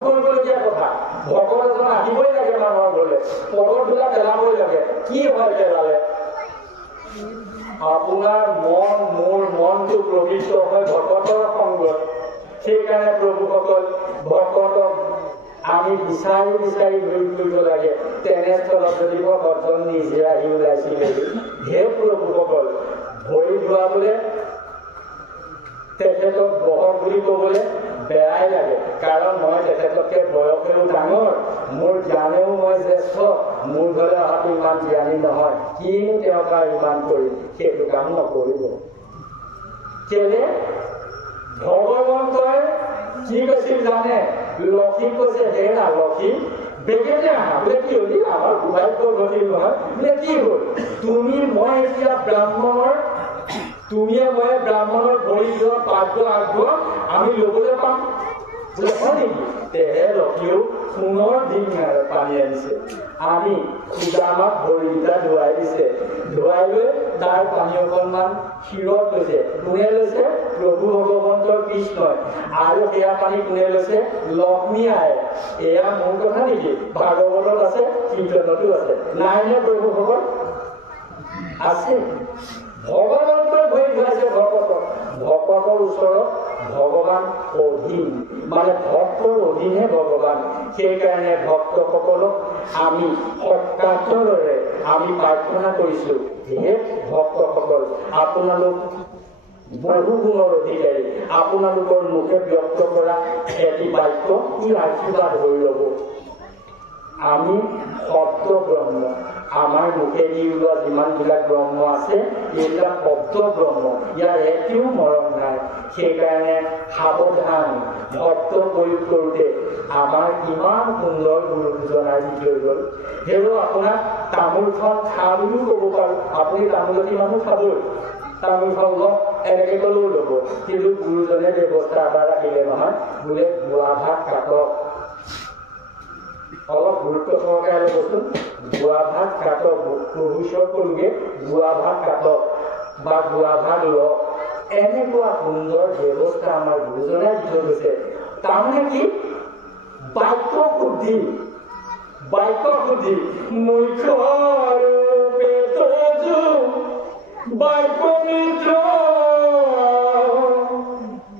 কৰিবলগীয়া কথা ভকত এজন আহিবই লাগে মানুহৰ ঘৰলৈ পদৰবিলাক পেলাবই লাগে কি হয় পেলালে আপোনাৰ মোৰ মনটো পবিত্ৰ হয় ভকতৰ সংগত সেইকাৰণে প্ৰভুসকল ভকতক আমি বিচাৰি বিচাৰি ঘূৰি ফুৰিব লাগে তেনেস্থলত যদি ভকতজন নিজে আহি ওলাইছিলে হে প্ৰভুসকল ভৰি ধোৱাবলৈ তেখেতক বহক বুলি ক'বলৈ বেয়াই লাগে কাৰণ মই তেখেততকৈ বয়সেও ডাঙৰ মোৰ জ্ঞানেও মই জ্যেষ্ঠ মোৰ ঘৰলৈ অহাটো ইমান জ্ঞানী নহয় কিনো তেওঁ তাৰ ইমান কৰি সেইটো কাম নকৰিব কেলে ভগৱন্তই কি কৈছিল জানে লক্ষীক কৈছে হেৰা লক্ষী বেগেতে আহা বোলে কি হলি আমাৰ সৌভাগ্য ঘটিল নহয় বোলে কি হ'ল তুমি মই এতিয়া ব্ৰাহ্মণৰ তুমিয়ে মই ব্ৰাহ্মণৰ ভৰি যোৱা পাঠ্য আগ্ৰহ আমি ল'বলৈ পাম বোলে হয় নেকি তেহে লক্ষীও সোণৰ ডিঙিয়াৰে পানী আনিছে আমি সুদামাক ভৰিকেইটা ধুৱাই দিছে ধুৱাই লৈ তাৰ পানী অকণমান শিৰত লৈছে কোনে লৈছে প্ৰভু ভগৱন্তৰ কৃষ্ণই আৰু সেয়া পানী কোনে লৈছে লক্ষ্মী আয়ে এয়া মোৰ কথা নেকি ভাগৱতত আছে কীৰ্তনতো আছে নাই নে প্ৰভুসকল আছে ভগৱন্তৰ ভৰি ধুৱাইছে ভকতৰ ওচৰত ভগৱান অধীন মানে ভক্তৰ অধীনহে ভগৱান সেইকাৰণে ভক্তসকলক আমি সৎকাতৰেৰে আমি প্ৰাৰ্থনা কৰিছোঁ হে ভক্তসকল আপোনালোক বহু গুণৰ অধিকাৰী আপোনালোকৰ মুখে ব্যক্ত কৰা এটি বাক্য ই আশীৰ্বাদ হৈ ৰ'ব আমি শব্দ ব্ৰহ্ম আমাৰ মুখেদি ওলোৱা যিমানবিলাক ব্ৰহ্ম আছে এইবিলাক শব্দ ব্ৰহ্ম ইয়াৰ একো মৰম নাই সেইকাৰণে সাৱধান শব্দ প্ৰয়োগ কৰোঁতে আমাৰ ইমান সুন্দৰ গুৰুজনাই দি থৈ গ'ল সেয়েও আপোনাক তামোলখন খা বুলিও ক'ব পাৰোঁ আপুনি তামোলতী মানুহ খাবই তামোলখন লওক এনেকৈ ক'লেও ল'ব কিন্তু গুৰুজনে ব্যৱস্থা এটা ৰাখিলে নহয় বোলে বুঢ়া ভাত কাটক অলপ গুৰুত্ব সহকাৰে ল'বচোন বুঢ়া ভাত কাটক প্ৰভুশ্বৰ কৰোঁগৈ বুঢ়া ভাত কাটক বা বুঢ়া ভাত লওক এনেকুৱা সুন্দৰ ব্যৱস্থা আমাৰ গুৰুজনাই দি থৈ গৈছে তাৰমানে কি বাক্য শুদ্ধি মুখ্য বাক্য মিত্ৰ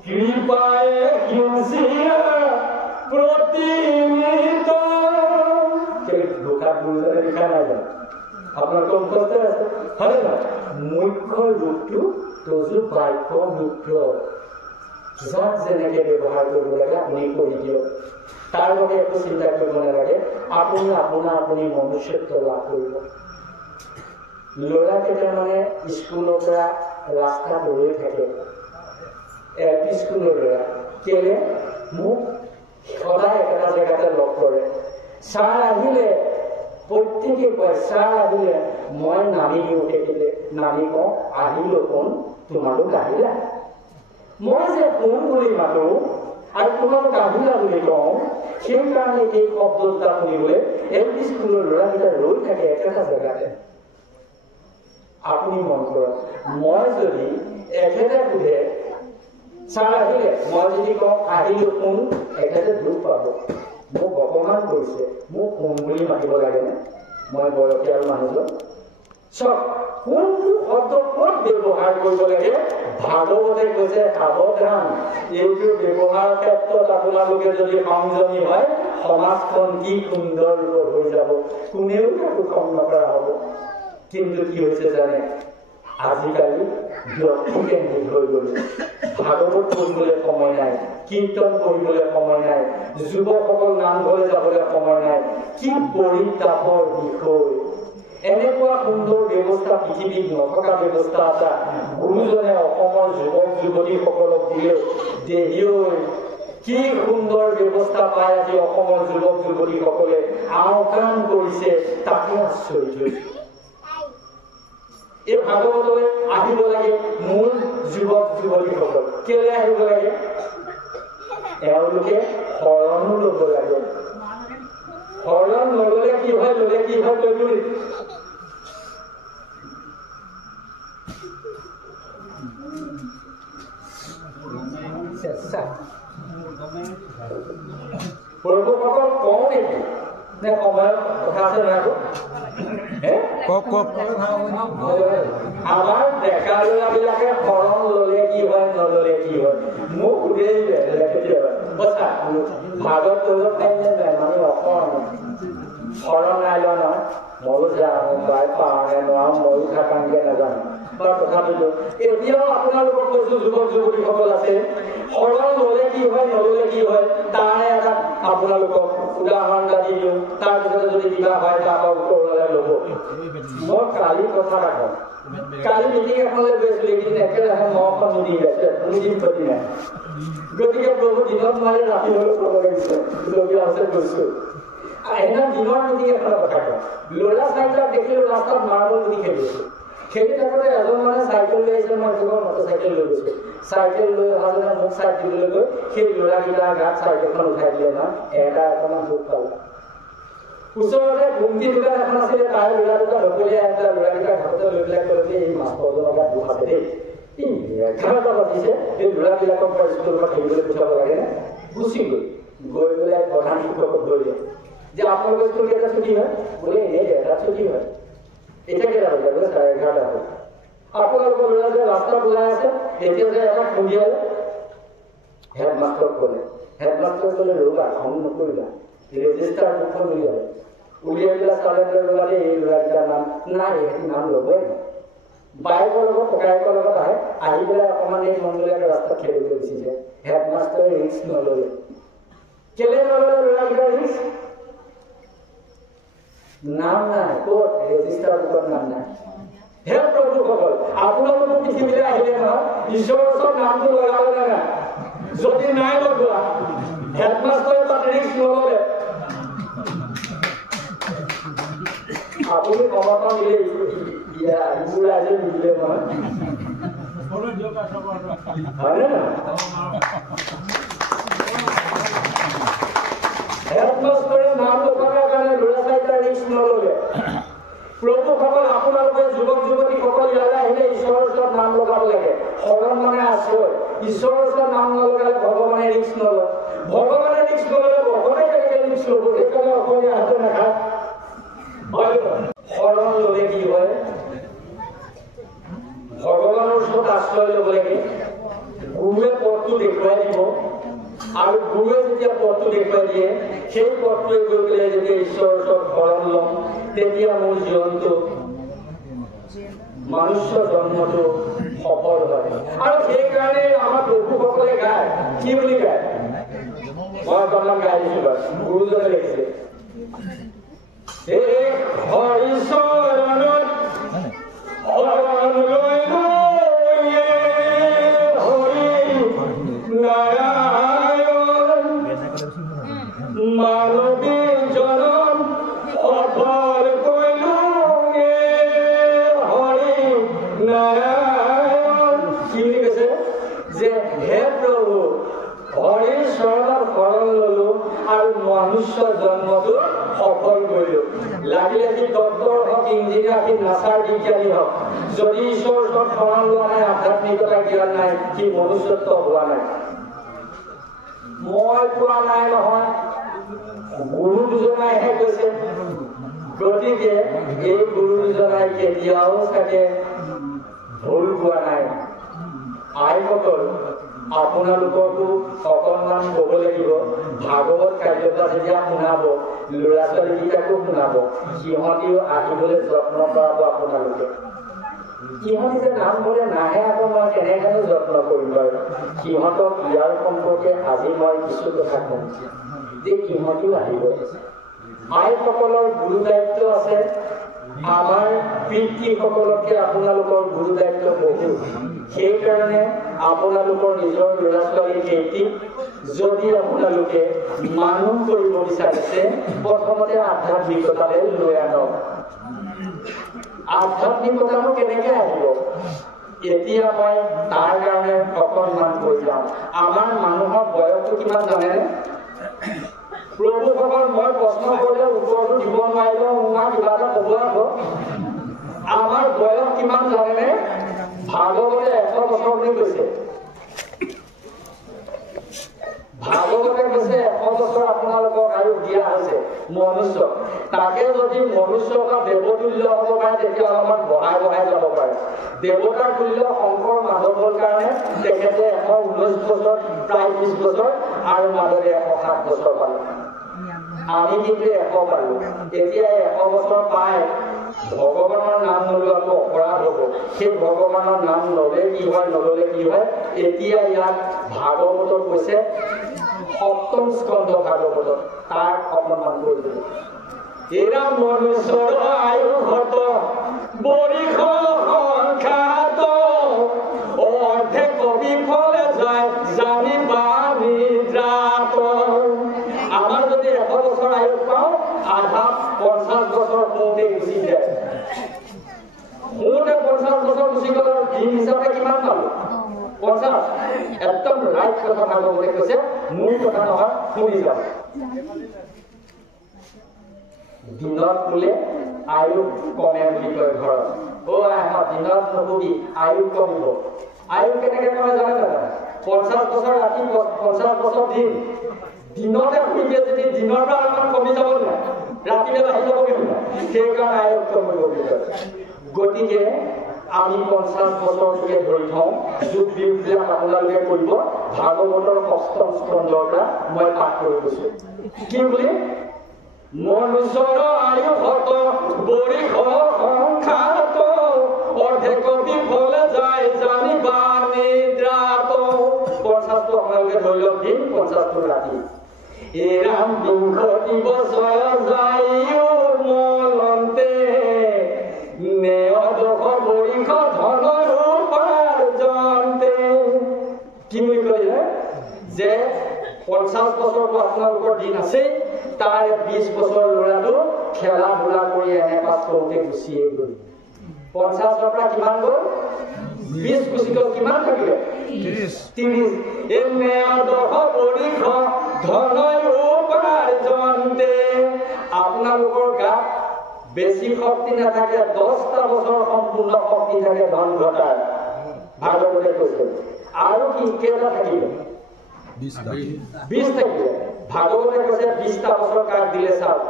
কৃপায়ে হিংসিয়া প্ৰতিমিত দোকান গুৰুজনে লিখা নাই জানো আপোনাৰ কষ্ট আছে হয় নহয় মুখ্য ৰূপটো তজু বাক্য মিত্ৰ যাক যেনেকৈ ব্যৱহাৰ কৰিব লাগে আপুনি কৰি দিয়ক তাৰ বাবে একো চিন্তা কৰিব নালাগে আপুনি মনুষ্যত্ব লাভ কৰিব ল'ৰাকেইটা মানে স্কুলৰ পৰা ৰাস্তাত ৰৈ থাকে LP স্কুলৰ ল'ৰা কেলে মোক সদায় একেটা জেগাতে লগ কৰে ছাৰ আহিলে প্ৰত্যেকে কয় ছাৰ আহিলে মই নামি দিওঁ থাকিলে নামি কওঁ আহিলো কোন তোমালোক আহিলা মই যে কোন বুলি মাতো আৰু তোমালোক আহিলা বুলি কওঁ সেইকাৰণে এই শব্দ দুটা শুনিবলৈ LP স্কুলৰ ল'ৰাকেইটা ৰৈ থাকে একেটা জেগাতে আপুনি মন কৰক মই যদি এখেতে সোধে ছাৰ আহিলে মই যদি কওঁ আহিলো কোন এখেতে দুখ পাব মোক অপমান কৰিছে মোক কোন বুলি মাতিব লাগেনে মই বয়সীয়াল মানুহজন চব কোনটো শব্দ ক'ত ব্যৱহাৰ কৰিব লাগে ভাগৱতে কৈছে সাৱধান এইটো ব্যৱহাৰ ক্ষেত্ৰত আপোনালোকে যদি সংযমী হয় সমাজখন কি সুন্দৰ ৰূপত হৈ যাব কোনেও তাকো খং নকৰা হ'ব কিন্তু কি হৈছে জানে আজিকালি ব্যক্তিকেন্দ্ৰিক হৈ গ'ল ভাগৱত পঢ়িবলৈ সময় নাই কীৰ্তন পঢ়িবলৈ সময় নাই যুৱকসকল নামঘৰলৈ যাবলৈ সময় নাই কি পৰিতাপৰ বিষয় এনেকুৱা সুন্দৰ ব্যৱস্থা পৃথিৱীত নথকা ব্যৱস্থা এটা গুৰুজনে অসমৰ যুৱক যুৱতীসকলক দিলে দেহিঐ কি সুন্দৰ ব্যৱস্থা পাই আজি অসমৰ যুৱক যুৱতীসকলে আওকাণ কৰিছে তাকে আচৰিত হৈছে এই ভাগৱতলৈ আহিব লাগে মূল যুৱক যুৱতীসকল কেলে আহিব লাগে এওঁলোকে শৰণো ল'ব লাগে শৰণ নল'লে কি হয় ল'লে কি হয় তৈৰি প্ৰভুসকল কওঁ নেকি নে সময়ৰ কথা আছে নহয় আমাৰ ডেকা ল'ৰাবিলাকে শৰণ ল'লে কি হয় নল'লে কি হয় মোক সুধেই কেতিয়াবা সঁচা ভাগত কৰিব পাৰিম নে নাই মানে অকণ শৰণ নাই লোৱা নহয় ময়ো যাওঁ বাই পাওঁ নে নোৱাৰো ময়ো থাকাংগে নাজানো বা তথাপিতো এতিয়াও আপোনালোকক কৈছো যুৱক যুৱতীসকল আছে শৰণ ল'লে কি হয় নল'লে কি হয় তাৰে এটা আপোনালোকক উদাহৰণ এটা দি দিওঁ তাৰপিছতে যদি কিবা হয় তাৰপৰা উত্তৰ ল'লে ল'ব মই কালি কথা ৰাখোঁ কালি মিটিং এখনলৈ গৈছিলোঁ এইকেইদিন একেৰাহে মহখন মিটিং আছে কোনোদিন ক্ষতি নাই গতিকে প্ৰভু দিনত নোৱাৰে ৰাতি হ'লেও ক'ব লাগিছে লগীয়া আছে গৈছোঁ এনে দিনৰ মিটিং এখনৰ কথা কওঁ ল'ৰা চাৰিটাক দেখিলোঁ ৰাস্তাত মাৰ্বল গুটি খেলিছোঁ খেলি থাকোঁতে এজন মানে চাইকেল লৈ আহিছিলে মই একেবাৰে মটৰ চাইকেল লৈ গৈছোঁ চাইকেল লৈ অহাজনে মোক চাই দিবলৈ গৈ সেই ল'ৰাকেইটাৰ গাত চাইকেলখন উঠাই দিলে নহয় এটা অকণমান দুখ পালে ওচৰতে ঘুমটি দোকান এখন আছিলে তাৰ ল'ৰা দুটা ঢকলিয়াই আহিলে ল'ৰাকেইটাৰ হাততে লৈ পেলাই ক'লে যে এই মাষ্টৰজনৰ গাত দুখ আছে দেই এঘাৰটা বাজিছে এই ল'ৰাবিলাকক স্কুলৰ পৰা খেলিবলৈ পঠিয়াব লাগেনে গুচি গৈ পেলাই প্ৰধান শিক্ষকক ধৰিলে যে আপোনালোকৰ স্কুল কেইটা ছুটি হয় বোলে এনেই ডেৰটাত ছুটি হয় এতিয়া কেইটা বাজিলে বোলে 11:30 হ'ল আপোনালোকৰ ল'ৰা যে ৰাস্তাত ওলাই আছে এতিয়া যে এটা খুন্দিয়ালে হেডমাষ্টৰক ক'লে হেডমাষ্টৰে ক'লে ৰ'বা খং নকৰিবা ৰেজিষ্টাৰ বুকখন উলিয়াই পেলাই চালে ল'ৰা দেই এই ল'ৰাকেইটাৰ নাম নাই সিহঁতি নাম ল'বই বাইকৰ লগত ককায়েকৰ লগত আহি পেলাই অকণমান এই মনবিলাকে ৰাস্তাত খেলিবলৈ গুচিছে হেডমাষ্টৰে ৰিস্ক নল'লে কেলে নল'লে ল'ৰাকেইটাৰ ৰিস্ক নাম নাই ক'ত ৰেজিষ্টাৰ বুকত নাম নাই হে প্ৰভুসকল আপোনালোকৰ পৃথিৱীলৈ আহিলে নহয় ঈশ্বৰৰ ওচৰত নামটো লগালে নে নাই যদি নাই লগোৱা হেডমাষ্টৰে তাত ৰিস্ক নল'লে আপুনি সমৰ্থন দিলে ইবোৰ ৰাইজে নিদিলে নহয় হয়নে নহয় হেডমাষ্টৰে নাম নথকাৰ কাৰণে ল'ৰা ছোৱালীৰ ৰিস্ক নল'লে প্ৰভুসকল আপোনালোকে যুৱক যুৱতীসকল ইয়ালৈ আহিলে ঈশ্বৰৰ ওচৰত নাম লগাব লাগে শৰণ মানে আশ্ৰয় ঈশ্বৰৰ ওচৰত নাম নলগালে ভগৱানে ৰিস্ক নলয় ভগৱানে ৰিস্ক নল'লে ভগৱানে কেনেকৈ ৰিস্ক ল'ব সেইকাৰণে অসমীয়া হাতে নাখায় শৰণ ল'লে কি হয় ভগৱানৰ ওচৰত আশ্ৰয় ল'ব লাগে গুৰুৱে পথটো দেখুৱাই দিব আৰু গুৰুৱে যেতিয়া পথটো দেখুৱাই দিয়ে সেই পথটোৱে গৈ পেলাই যেতিয়া ঈশ্বৰৰ ওচৰত শৰণ ল'ম তেতিয়া মোৰ জীৱনটো মনুষ্য জন্মটো সফল হয় আৰু সেইকাৰণে আমাৰ প্ৰভুসকলে গায় কি বুলি গায় মই অকণমান গাই দিছোঁ বাৰু গুৰুজনে লিখিছে হৰি চৰণত শৰণ লৈ হৰি নাৰায়ণ মানৱী জনম সফল কৰিলোগে হৰি নাৰায়ণ কি বুলি কৈছে যে হে প্ৰভু হৰিৰ চৰণত শৰণ ললো আৰু মনুষ্য জন্মটো সফল কৰিলো লাগিলে সি ডক্তৰ হওক ইঞ্জিনিয়াৰ সি নাচাৰ বিজ্ঞানী হওক যদি ঈশ্বৰৰ ওচৰত শৰণ লোৱা নাই আধ্যাত্মিকতা জ্ঞান নাই সি মনুষ্যত্ব হোৱা নাই মই কোৱা নাই নহয় গুৰু দুজনাইহে কৈছে গতিকে এই গুৰু দুজনাই কেতিয়াও চাগে ভুল কোৱা নাই আইসকল আপোনালোককো অকণমান ক'ব লাগিব ভাগৱত কাৰ্যতা যেতিয়া শুনাব ল'ৰা ছোৱালীকেইটাকো শুনাব সিহঁতিও আহিবলৈ যত্ন কৰাব আপোনালোকে সিহঁতি যে নামঘৰলে নাহে আকৌ মই কেনেকৈনো যত্ন কৰিম বাৰু সিহঁতক ইয়াৰ সম্পৰ্কে আজি মই কিছু কথা কম যে সিহঁতিও আহিব আইসকলৰ গুৰু দায়িত্ব আছে আমাৰ পিতৃসকলতকে আপোনালোকৰ গুৰু দায়িত্ব বহু সেইকাৰণে আপোনালোকৰ নিজৰ ল'ৰা ছোৱালী কেইটিক যদি আপোনালোকে মানুহ কৰিব বিচাৰিছে প্ৰথমতে আধ্যাত্মিকতালৈ লৈ আনক আধ্যাত্মিকতানো কেনেকৈ আহিব এতিয়া মই তাৰ কাৰণে অকণমান কৈ যাওঁ আমাৰ মানুহৰ বয়সটো কিমান জানেনে প্ৰভুসকল মই প্ৰশ্ন কৰিলে উত্তৰটো দিব নোৱাৰিলেও মোৰ কিবা এটা ক'ব আকৌ আমাৰ বয়স কিমান জানেনে ভাগৱতে 100 বছৰ বুলি কৈছে ভাগৱতে কৈছে 100 বছৰ বছৰ আপোনালোকক আয়ু দিয়া হৈছে মনুষ্য তাকে যদি মনুষ্য বা দেৱতুল্য হ'ব পাৰে তেতিয়া অলপমান বঢ়াই যাব পাৰে দেৱতাৰ তুল্য শংকৰ মাধৱৰ কাৰণে তেখেতে 119 বছৰ প্ৰায় 20 বছৰ আৰু মাধৱে 107 বছৰ পালে আমি কিন্তু 100 পালো এতিয়া 100 বছৰ পায় ভগৱানৰ নাম নলোৱাটো অপৰাধ হ'ব সেই ভগৱানৰ নাম ললে কি হয় নললে কি হয় এতিয়া ইয়াত ভাগৱতত কৈছে সপ্তম স্কন্ধ ভাগৱতত তাৰ অকণমান কৈ দিলে এৰা মনুষ্যৰ আয়ু হত বৰিষ সংখ্যাত অৰ্ধেক বিফলে যায় জানিবা নিদ্ৰাত আমাৰ যদি 100 বছৰ আয়ু পাওঁ আধা 50 বছৰ হওঁতে গুচি যায় হওঁতে 50 বছৰ গুচি গ'ল দিন হিচাপে কিমান পালো 50 একদম ৰাইট কথা ভাগৱতে কৈছে মোৰ কথা নহয় শুনি যাওক দিনত বোলে আয়ু কমে বুলি কয় ঘৰত দিনত নকবি আয়ু কমিব আয়ু কেনেকে কমে জানে নাজানে 50 বছৰ ৰাতি 50 বছৰ দিন দিনতে শুইকে যদি দিনৰ পৰা অলপমান কমি যাব নাই ৰাতিলে বাঢ়ি যাব কেনেকুৱা সেইকাৰণে আয়ু কমিব বুলি কয় গতিকে আমি 50 বছৰলৈকে ধৰি থওঁ যোগ বিয়োগবিলাক আপোনালোকে কৰিব ভাগৱতৰ 6ম স্কন্ধৰ পৰা মই পাঠ কৰি গৈছো কি বুলি মনুষ্যৰ আয়ু হত বৰিষ সংখ্যাত অৰ্ধেক বিফলে যায় জানিবা নিদ্ৰাত 50টো আপোনালোকে ধৰি লওক দিন 50টো ৰাতি এৰাম 20 বছৰ যায়ো মলন্তে নেয়দশ বৰিষ ধনৰ উপাৰ্জনতে কি বুলি কলে যে 50 বছৰটো আপোনালোকৰ দিন আছে তাৰ 20 বছৰ ল'ৰাটো খেলা ধূলা কৰি এনে পাছ কৰোঁতে গুচিয়ে গ'ল 50ৰ পৰা কিমান গ'ল 20 গুচি গ'ল কিমান থাকিলে 30 এনে অদহ বৰিষ ধনৰ উপাৰ্জনতে আপোনালোকৰ গাত বেছি শক্তি নাথাকে 10টা বছৰ সম্পূৰ্ণ শক্তি থাকে ধন ঘটাৰ ভাগৱতে কৈছে আৰু কি কেইটা থাকিলে 20 থাকিলে ভাগৱতে কৈছে 20টা বছৰ কাট দিলে চাওক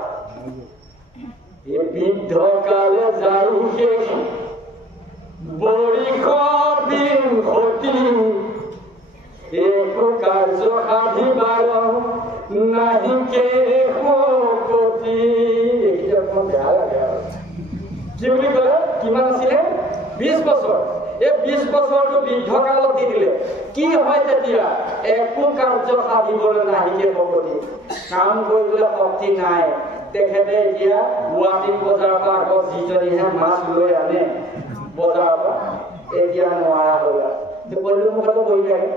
এই বৃদ্ধ কালে যায় শেষ বৰিষ বিংশতি একো কাৰ্য সাধিবাৰ নাহি কেশপতি বেয়া লাগে আৰু কি বুলি ক'লে কিমান আছিলে 20 বছৰ এই 20 বছৰটো বৃদ্ধকালত দি দিলে কি হয় তেতিয়া একো কাৰ্য সাধিবলৈ নাহি কেশপতি কাম কৰিবলৈ শক্তি নাই তেখেতে এতিয়া গুৱাহাটী বজাৰৰ পৰা আকৌ যিজনীহে মাছ লৈ আনে বজাৰৰ পৰা এতিয়া নোৱাৰা হ'ল পল্লু মুখতো বহি থাকে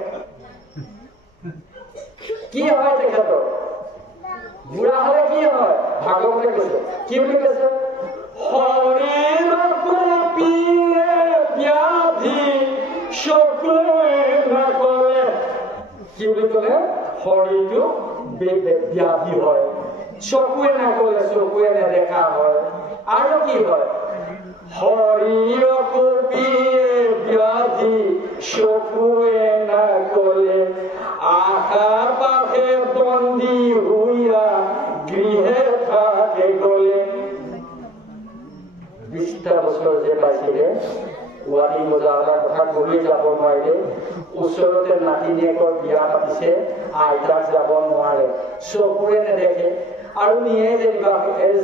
কি হয় তেখেতৰ বুঢ়া হলে কি হয় ভাগৱতে কৈছে কি বুলি কৈছে শৰীৰ কপিয়ে ব্যাধি চকুৱে নকৰে কি বুলি ক'লে শৰীৰটো ব্যাধি হয় চকুৱে নকৰে চকুৱে নেদেখা হয় আৰু কি হয় শৰীৰ কপিয়ে ব্যাধি চকুৱে নকৰে আশা পাশে বন্দী হুইয়া গৃহে থাকে গলে 20টা বছৰ যে পাইছিলে গুৱাহাটী বজাৰৰ কথা গৈ যাব নোৱাৰিলে ওচৰতে নাতিনীয়েকৰ বিয়া পাতিছে আইতাক যাব নোৱাৰে চকুৰে নেদেখে আৰু নিয়ে যেনিবা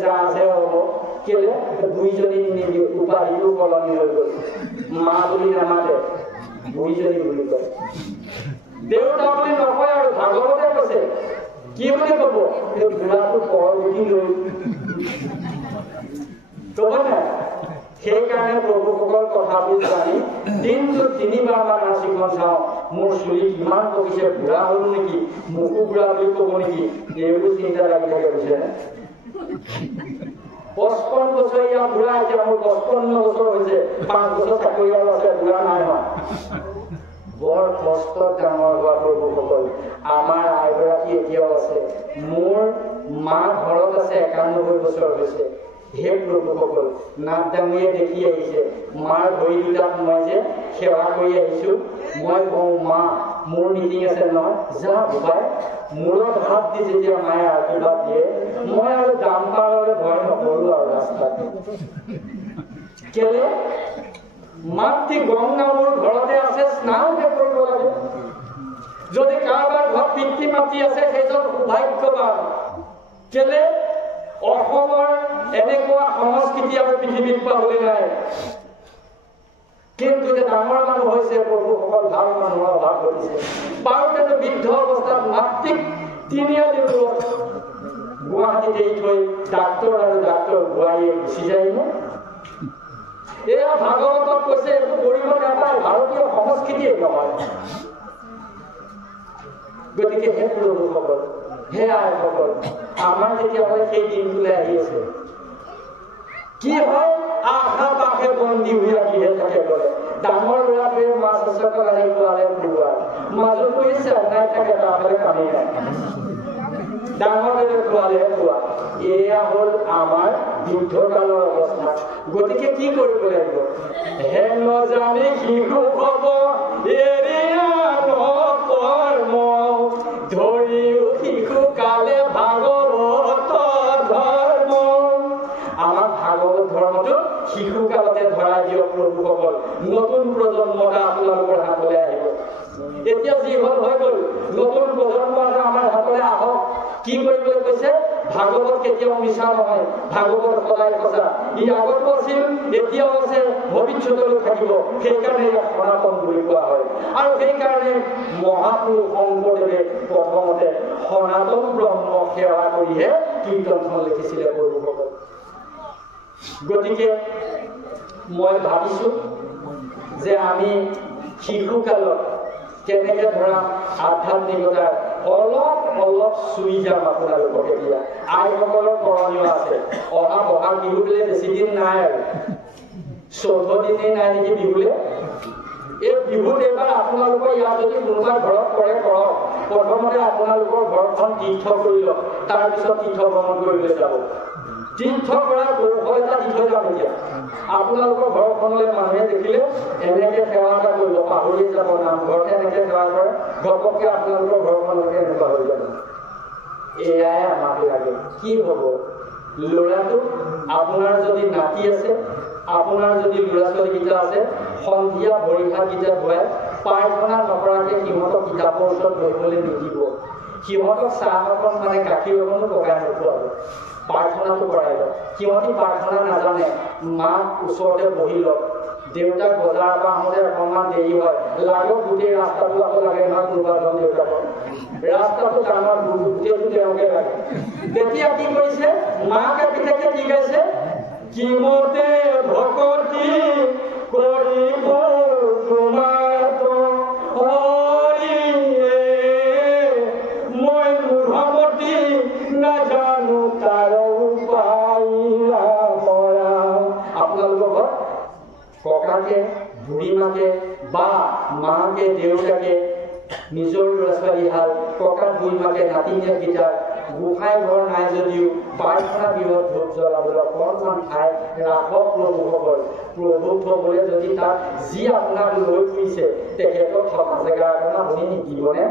যাহে হ'ব কেলে দুইজনী নিবি উপাধিও সলনি হৈ গ'ল মা বুলি নামাতে দুইজনী বুলি কয় দেউতা বুলি নকয় আৰু ভাগৱতে কৈছে কি বুলি ক'ব এই বুঢ়াটো পৰ বুদ্ধি লৈ ক'ব নাই সেইকাৰণে প্ৰভুসকল কথাবোৰ জানি দিনটোত 3বাৰ মান নাচিখন চাওঁ মোৰ চুলি কিমান পকিছে বুঢ়া হ'লো নেকি মোকো বুঢ়া বুলি ক'ব নেকি এইবোৰ চিন্তা লাগি থাকে বুজিছেনে 55 বছৰীয়া বুঢ়া এতিয়া মোৰ 55 বছৰ হৈছে 5 বছৰ চাকৰি আৰু আছে বুঢ়া নাই হোৱা বৰ কষ্ট ডাঙৰ হোৱা প্ৰভুসকল আমাৰ আইগৰাকী এতিয়াও আছে মোৰ মা ঘৰত আছে 91 বছৰ হৈছে হে প্ৰভুসকল নাট ডাঙৰীয়ে দেখি আহিছে মাৰ ভৰি দুটাত মই যে সেৱা কৰি আহিছো মই কওঁ মা মোৰ মিটিং আছে নহয়, যা বোপাই মূৰত হাত দি যেতিয়া মায়ে আশীৰ্বাদ দিয়ে, মই আৰু ডাম্পাৰলৈ ভয় নকৰো আৰু ৰাস্তাত। কেলে মাতৃ গংগা মোৰ ঘৰতে আছে, স্নানহে কৰিব লাগে। যদি কাৰোবাৰ ঘৰত পিতৃ মাতৃ আছে সেইজন সৌভাগ্যৱান। কেলে অসমৰ এনেকুৱা সংস্কৃতি আৰু পৃথিৱীত পাবলৈ নাই। কিন্তু যে ডাঙৰ মানুহ হৈছে প্ৰভুসকল, ভাল মানুহৰ অভাৱ ঘটিছে। পাৰোতেনো বৃদ্ধ অৱস্থাত মাতৃক তিনিআলি গুৱাহাটীত এৰি থৈ ডাক্তৰ আৰু ডাক্তৰ বোৱাৰীয়ে গুচি যায়নে? এয়া ভাগৱতত কৈছে, এইটো কৰিব নাপায়, ভাৰতীয় সংস্কৃতিয়ে নহয়। গতিকে হে প্ৰভুসকল, হে আইসকল, আমাৰ তেতিয়াহ'লে সেই দিনটোলৈ আহি আছে। কি হয়, আশা পাশে বন্দী হৈ আহিহে থাকে গ'লে। ডাঙৰ ল'ৰাটোৱে মাছ এচকল আনি খোৱালে খুওৱা, মাজত কৰিছে নাই থাকে, তাৰফালে কামেই নাই। ডাঙৰ ল'ৰাই খোৱালেহে খোৱা। এয়া হ'ল আমাৰ বৃদ্ধকালৰ অৱস্থা। গতিকে কি কৰিব লাগিব? হে নজানি শিশু হব এৰিয়া নকৰ্ম, ধৰিও শিশু কালে ভাগৱত ধৰ্ম। আমাৰ ভাগৱত ধৰ্মটো শিশু কালতে ধৰাই দিয়ক প্ৰভুসকল। নতুন প্ৰজন্মটা আপোনালোকৰ হাতলৈ আহিব। এতিয়া যি হ'ল হৈ গ'ল, নতুন প্ৰজন্ম এটা আমাৰ হাতলৈ আহক। কি কৰিবলৈ কৈছে? ভাগৱত কেতিয়াও মিছা নহয়, ভাগৱত সদায় সঁচা। ই আগতো আছিল, এতিয়াও আছে, ভৱিষ্যতলৈ থাকিব। সেইকাৰণে ইয়াক সনাতন বুলি কোৱা হয়। আৰু সেইকাৰণে মহাপুৰুষ শংকৰদেৱে প্ৰথমতে সনাতন ব্ৰহ্ম সেৱা কৰিহে কীৰ্তনখন লিখিছিলে প্ৰভুসকল। গতিকে মই ভাবিছো যে আমি শিশুকালত কেনেকে ধৰা আধ্যাত্মিকতাৰ অলপ অলপ চুই যাম আপোনালোকক। এতিয়া আইসকলৰ কৰণীয় আছে। অহা বহাগ বিহুলৈ বেছি দিন নাই আৰু, 14 দিনেই নাই নেকি বিহুলে। এই বিহুত এইবাৰ আপোনালোকৰ ইয়াত যদি কোনোবা ঘৰত কৰে কৰক। প্ৰথমতে আপোনালোকৰ ঘৰখন তীৰ্থ কৰি লওক, তাৰপিছত তীৰ্থ ভ্ৰমণ কৰিবলৈ যাব। তীৰ্থ কৰাৰ কৌশল এটা দি থৈ যাম এতিয়া। আপোনালোকৰ ঘৰখনলৈ মানুহে দেখিলে এনেকে সেৱা এটা কৰিব, পাহৰি যাব, নামঘৰতে এনেকে সেৱা কৰে, ঘপককে আপোনালোকৰ ঘৰখনলৈকে এনেকুৱা হৈ যাব। এয়াই আমাক লাগে। কি হব? ল'ৰাটো আপোনাৰ যদি নাতি আছে, আপোনাৰ যদি ল'ৰা ছোৱালীকেইটা আছে, সন্ধিয়া ভৰি হাতকেইটা ধুৱাই প্ৰাৰ্থনা নকৰাকে সিহঁতক কিতাপৰ ওচৰত বহিবলৈ নিদিব। সিহঁতক চাহ অকণ মানে গাখীৰ অকণো পগাই নোখোৱাব, প্ৰাৰ্থনাটো কৰাই লওক। সিহঁতি প্ৰাৰ্থনা নাজানে, মাক ওচৰতে বহি লওক। দেউতাক বজাৰৰ পৰা আহোঁতে অকণমান দেৰি হয়, লাগক গোটেই ৰাস্তাটো আকৌ লাগে নহয় কোনোবা এজন দেউতাকক। ৰাস্তাটো ডাঙৰ, গোটেইটো তেওঁকে লাগে। তেতিয়া কি কৰিছে? মাকে পিতেকে কি গাইছে? কিমতে ভকতি কৰিব তোমাৰ মই মূঢ়মতি নাজানো তাৰ উপায়। আপোনালোকৰ ঘৰত ককাকে, বুঢ়ী মাকে বা মাকে, দেউতাকে নিজৰ ল'ৰা ছোৱালী হাল, ককা বুঢ়ী মাকে নাতিনীয়েককেইটাক গোসাঁই ঘৰ নাই যদিও প্ৰাৰ্থনা গৃহত ধূপ জ্বলাবলৈ অকণমান ঠাই ৰাখক প্ৰভুসকল। প্ৰভু থবলৈ যদি তাত যি আপোনাক লৈ ফুৰিছে তেখেতক থকা জেগা এখন আপুনি নিদিবনে?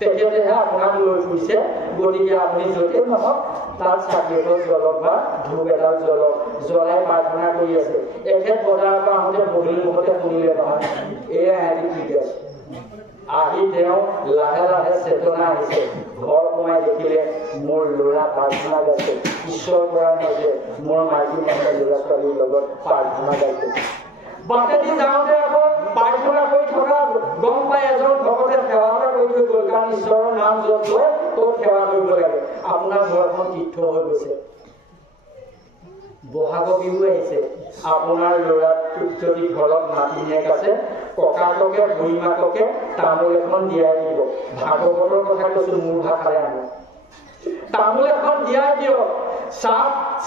তেখেতেহে আপোনাক লৈ ফুৰিছে। গতিকে আপুনি য'তেই নহওক তাত চাকি এডাল জ্বলক বা ধূপ এডাল জ্বলক, জ্বলাই প্ৰাৰ্থনা কৰি আছে। এখেত বজাৰৰ পৰা আহোঁতে বদলি মুখতে শুনিলে নহয়, এয়া সিহঁতি ঠিক আছে। আহি তেওঁ লাহে লাহে চেতনা আহিছে। ঘৰ সোমাই দেখিলে মোৰ ল'ৰা প্ৰাৰ্থনা গাইছে, ঈশ্বৰ পৰা হৈছে মোৰ মাইকী মানুহে ল'ৰা ছোৱালীৰ লগত প্ৰাৰ্থনা গাইছে। বাটেদি যাওঁতে আকৌ প্ৰাৰ্থনা কৰি থকা গম পাই এজন ভকতে সেৱা এটা কৰি থৈ গ'ল, কাৰণ ঈশ্বৰৰ নাম য'ত লয় ত'ত সেৱা কৰিব লাগে। আপোনাৰ ঘৰখন তীৰ্থ হৈ গৈছে। বহাগ বিহু আহিছে, আপোনাৰ ল'ৰা যদি ঘৰত নাতিনীয়েক আছে, ককাককে বুঢ়ী মাককে তামোল এখন দিয়াই দিব। ভাগৱতৰ কথা কৈছো, মোৰ ভাষাৰে আনো। তামোল এখন দিয়াই দিয়ক।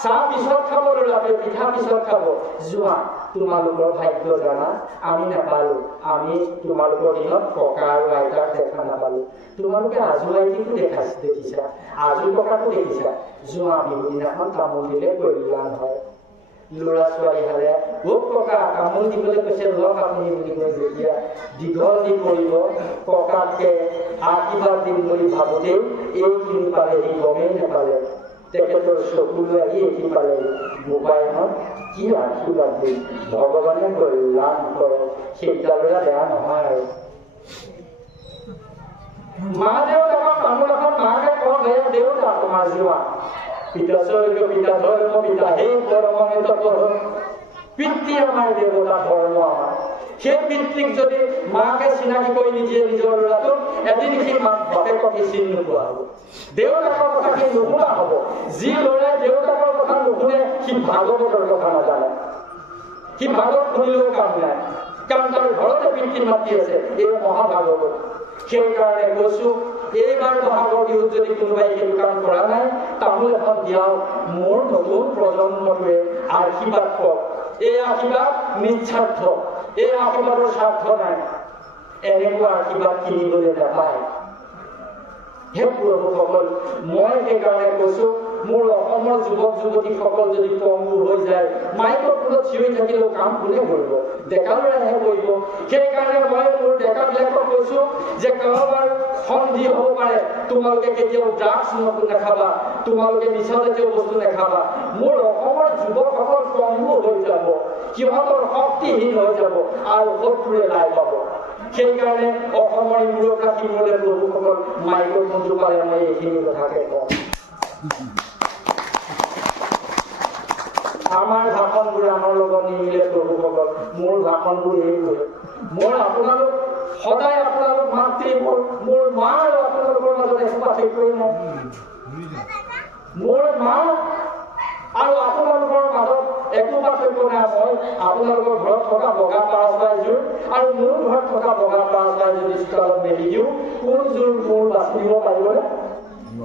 চাহ পিছত খাব, ল'ৰাটোৱে পিঠা পিছত খাব। যোৱা, তোমালোকৰ ভাগ্য জানা, আমি নাপালো। আমি তোমালোকৰ দিনত ককা আৰু আইতাক দেখা নাপালো। তোমালোকে আজু আইতিকো দেখিছা, আজু ককাকো দেখিছা। যোৱা, বিহু দিনাখন তামোল দিলে কল্যাণ হয়। ল'ৰা ছোৱালী হালে ককা কামোৰ দিবলৈ কৈছে লওক আপুনি বুলি কৈ যেতিয়া দীঘল দি পৰিব ককাকে আশীৰ্বাদ দিম বুলি ভাবোতেই এইখিনি পালে সি গমেই নাপালে তেখেতৰ চকুলৈ আহি এইখিনি পালে মোবাইলত কি আশীৰ্বাদ দিম ভগৱানে কল্যাণ কৰে সেইটা ল'ৰা বেয়া নহয় আৰু মা দেউতাকৰ মানুহ এখন মাকে কয় দেউতা তোমাৰ যোৱা পিতা স্বৰ্গ পিতা ধৰ্ম পিতা সেই পৰমহিত পিতৃ আমাৰ দেৱতা ধৰ্ম আমাৰ সেই পিতৃক যদি মাকে চিনাকি কৰি নিদিয়ে নিজৰ ল'ৰাটোক এদিন সি মাক বাপেকক চিনি নোপোৱা হ'ব দেউতাকৰ কথা সি নুশুনা হ'ব যি ল'ৰাই দেউতাকৰ কথা নুশুনে সি ভাগৱতৰ কথা নাজানে সি ভাগৱত শুনিলেও কাম নাই কাৰণ তাৰ ঘৰতে পিতৃ মাতি আছে এই মহাভাগৱত সেইকাৰণে কৈছো এইবাৰ বহাগৰ বিহুত যদি কোনোবাই সেইটো কাম কৰা নাই তামোল এখন দিয়াও মোৰ নতুন প্ৰজন্মটোৱে আশীৰ্বাদ কওক এই আশীৰ্বাদ নিস্বাৰ্থ এই আশীৰ্বাদৰ স্বাৰ্থ নাই এনেকুৱা আশীৰ্বাদ কিনিবলৈ নাপায় হে প্ৰভুসকল মই সেইকাৰণে কৈছো মোৰ অসমৰ যুৱক যুৱতীসকল যদি পংগু হৈ যায় মাইকৰ ফুলত চিঞৰি থাকিলেও কাম কোনে কৰিব ডেকা ল'ৰাহে কৰিব সেইকাৰণে মই মোৰ ডেকাবিলাকক কৈছো যে কাৰোবাৰ সন্ধি হ'ব পাৰে তোমালোকে কেতিয়াও ড্ৰাগছ নাখাবা তোমালোকে নিচাজাতীয় বস্তু নাখাবা মোৰ অসমৰ যুৱকসকল পংগু হৈ যাব সিহঁতৰ শক্তিহীন হৈ যাব আৰু শত্ৰুৱে লাই পাব সেইকাৰণে অসমৰ মূৰত ৰাখিবলৈ প্ৰভুসকল মাইকৰ মঞ্জু পালে মই এইখিনি কথাকে কওঁ আমাৰ ভাষণবোৰ আমাৰ লগত নিমিলে প্ৰভুসকল মোৰ ভাষণবোৰ এইবোৰ মোৰ আপোনালোক সদায় আপোনালোক মাতৃ মোৰ মা আৰু আপোনালোকৰ মাজত একো পাৰ্থক্যই নাই মোৰ মা আৰু আপোনালোকৰ মাজত একো পাৰ্থক্য নাই মই আপোনালোকৰ ঘৰত থকা বগা পাৰ চৰাইযোৰ আৰু মোৰ ঘৰত থকা বগা পাৰ চৰাই যদি চোতালত মেলি দিওঁ কোনযোৰ মোৰ বাছি দিব পাৰিবনে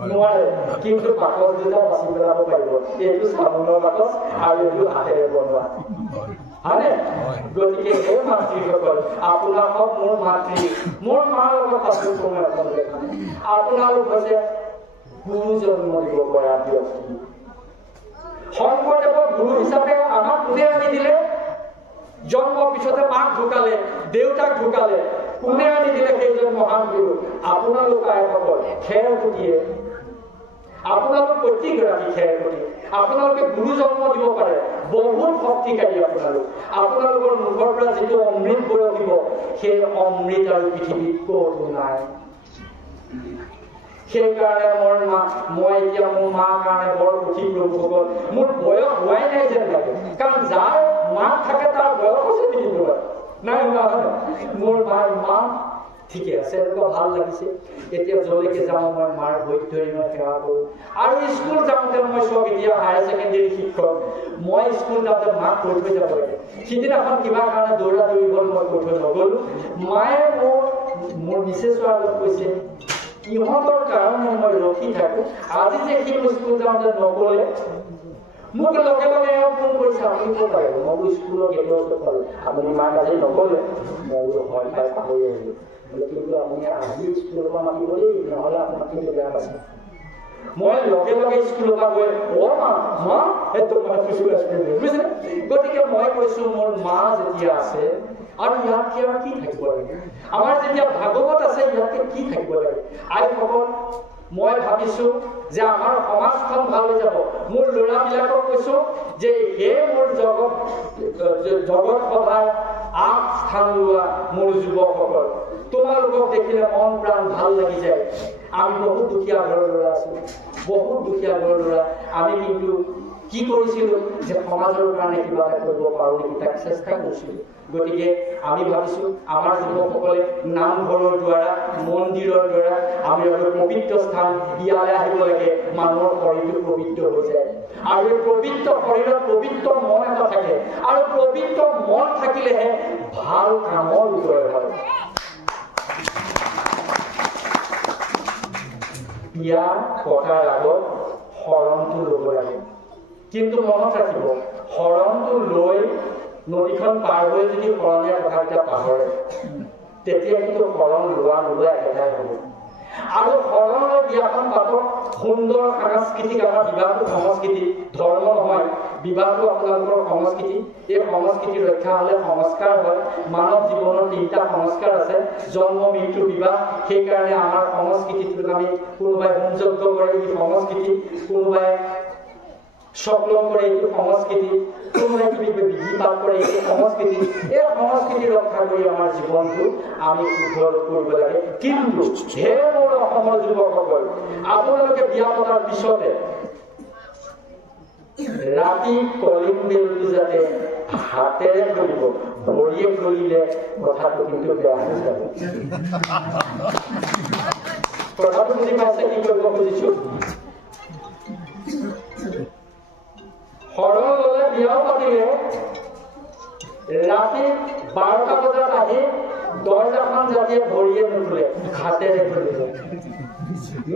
নোৱাৰে কিন্তু বাকচ দুটা বাছি পেলাব পাৰিব এইটো চাবোনৰ বাকচ আৰু এইটো হাতেৰে বনোৱা হয়নে গতিকে সেই মাতৃসকল আপোনালোক মোৰ মাতৃ মোৰ মাৰ লগত পাৰ্থক্য মই আপোনালোকে আপোনালোক হৈছে গুৰু জন্ম দিব পৰা ব্যক্তি শংকৰদেৱৰ গুৰু হিচাপে আমাক কোনে আনি দিলে জন্মৰ পিছতে মাক ঢুকালে দেউতাক ঢুকালে কোনে আনি দিলে সেইজন মহান গুৰু আপোনালোক আইসকল খেৰ পুতিয়ে আপোনালোক প্ৰতিগৰাকী খেৰ পুতি আপোনালোকে গুৰু জন্ম দিব পাৰে বহুত শক্তিশালী আপোনালোকৰ মুখৰ পৰা যিটো অমৃত বৰষিব সেই অমৃত আৰু পৃথিৱীত ক'তো নাই সেইকাৰণে মই এতিয়া মোৰ মাৰ কাৰণে বৰ সুখী প্ৰভুসকল মোৰ বয়স হোৱাই নাই যেন লাগে কাৰণ যাৰ মাক থাকে তাৰ বয়স আছে নেকি নাই মোৰ মাৰ মা ঠিকে আছে এনেকুৱা ভাল লাগিছে এতিয়া যলৈকে যাওঁ মই মাৰ ভৰিত ধৰি মই সেৱা কৰোঁ আৰু স্কুল যাওঁতে মই চব এতিয়া হায়াৰ ছেকেণ্ডেৰী শিক্ষক মই স্কুল যাওঁতে মাক কৈ থৈ যাব লাগে সিদিনাখন কিবা কাৰণে দৌৰা দৌৰি হ'ল মই কৈ থৈ নগ'লো মায়ে মোৰ মিছেছৰ আগত কৈছে ইহঁতৰ কাৰণে মই ৰখি থাকো আজি যে সি স্কুল যাওঁতে নগ'লে মোক লগে লগে এওঁ ফোন কৰিছে আপুনি ক'ত আহিব মই স্কুলৰ গেটৰ ওচৰত পালোঁ আপুনি মাক আজি নগ'লে মই হয় পাই পাহৰি আহিলোঁ বোলে কিন্তু আপুনি আজি স্কুলৰ পৰা মাতিব দেই নহ'লে আপোনাক কিন্তু বেয়া পাইছে মই লগে লগে স্কুলৰ পৰা গৈ মা সেইটো মানে বুজিছে গতিকে মই কৈছোঁ মোৰ মা যেতিয়া আছে আৰু ইয়াতকে আৰু কি থাকিব লাগে আমাৰ যেতিয়া ভাগৱত আছে ইয়াতকে কি থাকিব লাগে আইসকল মই ভাবিছো যে আমাৰ সমাজখন ভাল হৈ যাব মোৰ ল'ৰাবিলাকক কৈছো যে হে মোৰ জগত সভাৰ স্থান লোৱা মোৰ যুৱকসকল তোমালোকক দেখিলে মন প্ৰাণ ভাল লাগি যায় আমি বহুত দুখীয়া ঘৰৰ ল'ৰা আছো বহুত দুখীয়া ঘৰৰ ল'ৰা আমি কিন্তু কি কৰিছিলো যে সমাজৰ কাৰণে কিবা এটা কৰিব পাৰোঁ নেকি তাক চেষ্টা কৰিছিলো গতিকে আমি ভাবিছো আমাৰ যুৱকসকলে নামঘৰৰ দ্বাৰা মন্দিৰৰ দ্বাৰা আমি এটা পবিত্ৰ স্থান ইয়ালৈ আহিব লাগে মানুহৰ শৰীৰটো পবিত্ৰ হৈ যায় আৰু এই পবিত্ৰ শৰীৰত পবিত্ৰ মন এটা থাকে আৰু পবিত্ৰ মন থাকিলেহে ভাল কামৰ উদয় হয় ইয়াৰ পতাৰ আগত শৰণটো ল'ব লাগে কিন্তু মনত ৰাখিব শৰণটো লৈ নদীখন পাৰ হৈ যদি শৰণীয়া কথাকেইটা পাহৰে তেতিয়া কিন্তু শৰণ লোৱা নোলোৱা একেটাই হ'ব আৰু সৰললৈ বিয়াখন পাতক সুন্দৰ সাংস্কৃতিক আমাৰ বিবাহটো সংস্কৃতি ধৰ্ম নহয় বিবাহটো আপোনালোকৰ সংস্কৃতি এই সংস্কৃতি ৰক্ষা হ'লে সংস্কাৰ হয় মানৱ জীৱনৰ তিনিটা সংস্কাৰ আছে জন্ম মৃত্যু বিবাহ সেইকাৰণে আমাৰ সংস্কৃতিটোক আমি কোনোবাই হোমযজ্ঞ কৰে এই সংস্কৃতি কোনোবাই সকলম কৰে এই সংস্কৃতি কোনোবাই কিবা বিধি পাঠ কৰে এই সংস্কৃতি এই সংস্কৃতি ৰক্ষা কৰি আমাৰ জীৱনটো আমি শুদ্ধ কৰিব লাগে কিন্তু হে মোৰ অসমৰ যুৱকসকল আপোনালোকে বিয়া পতাৰ পিছতে ৰাতি কলিং বেলটো যাতে হাতেৰে কৰিব ভৰিয়ে কৰিলে কথাটো কিন্তু বেয়া হৈ যাব কথাটো বুজি পাইছে কি কৰিব খুজিছো সৰল হ'লে বিয়াও পাতিলে ৰাতি 12টা বজাত আহি দৰ্জাখন যাতে ভৰিয়ে নুখুলে হাতেৰে খুলিব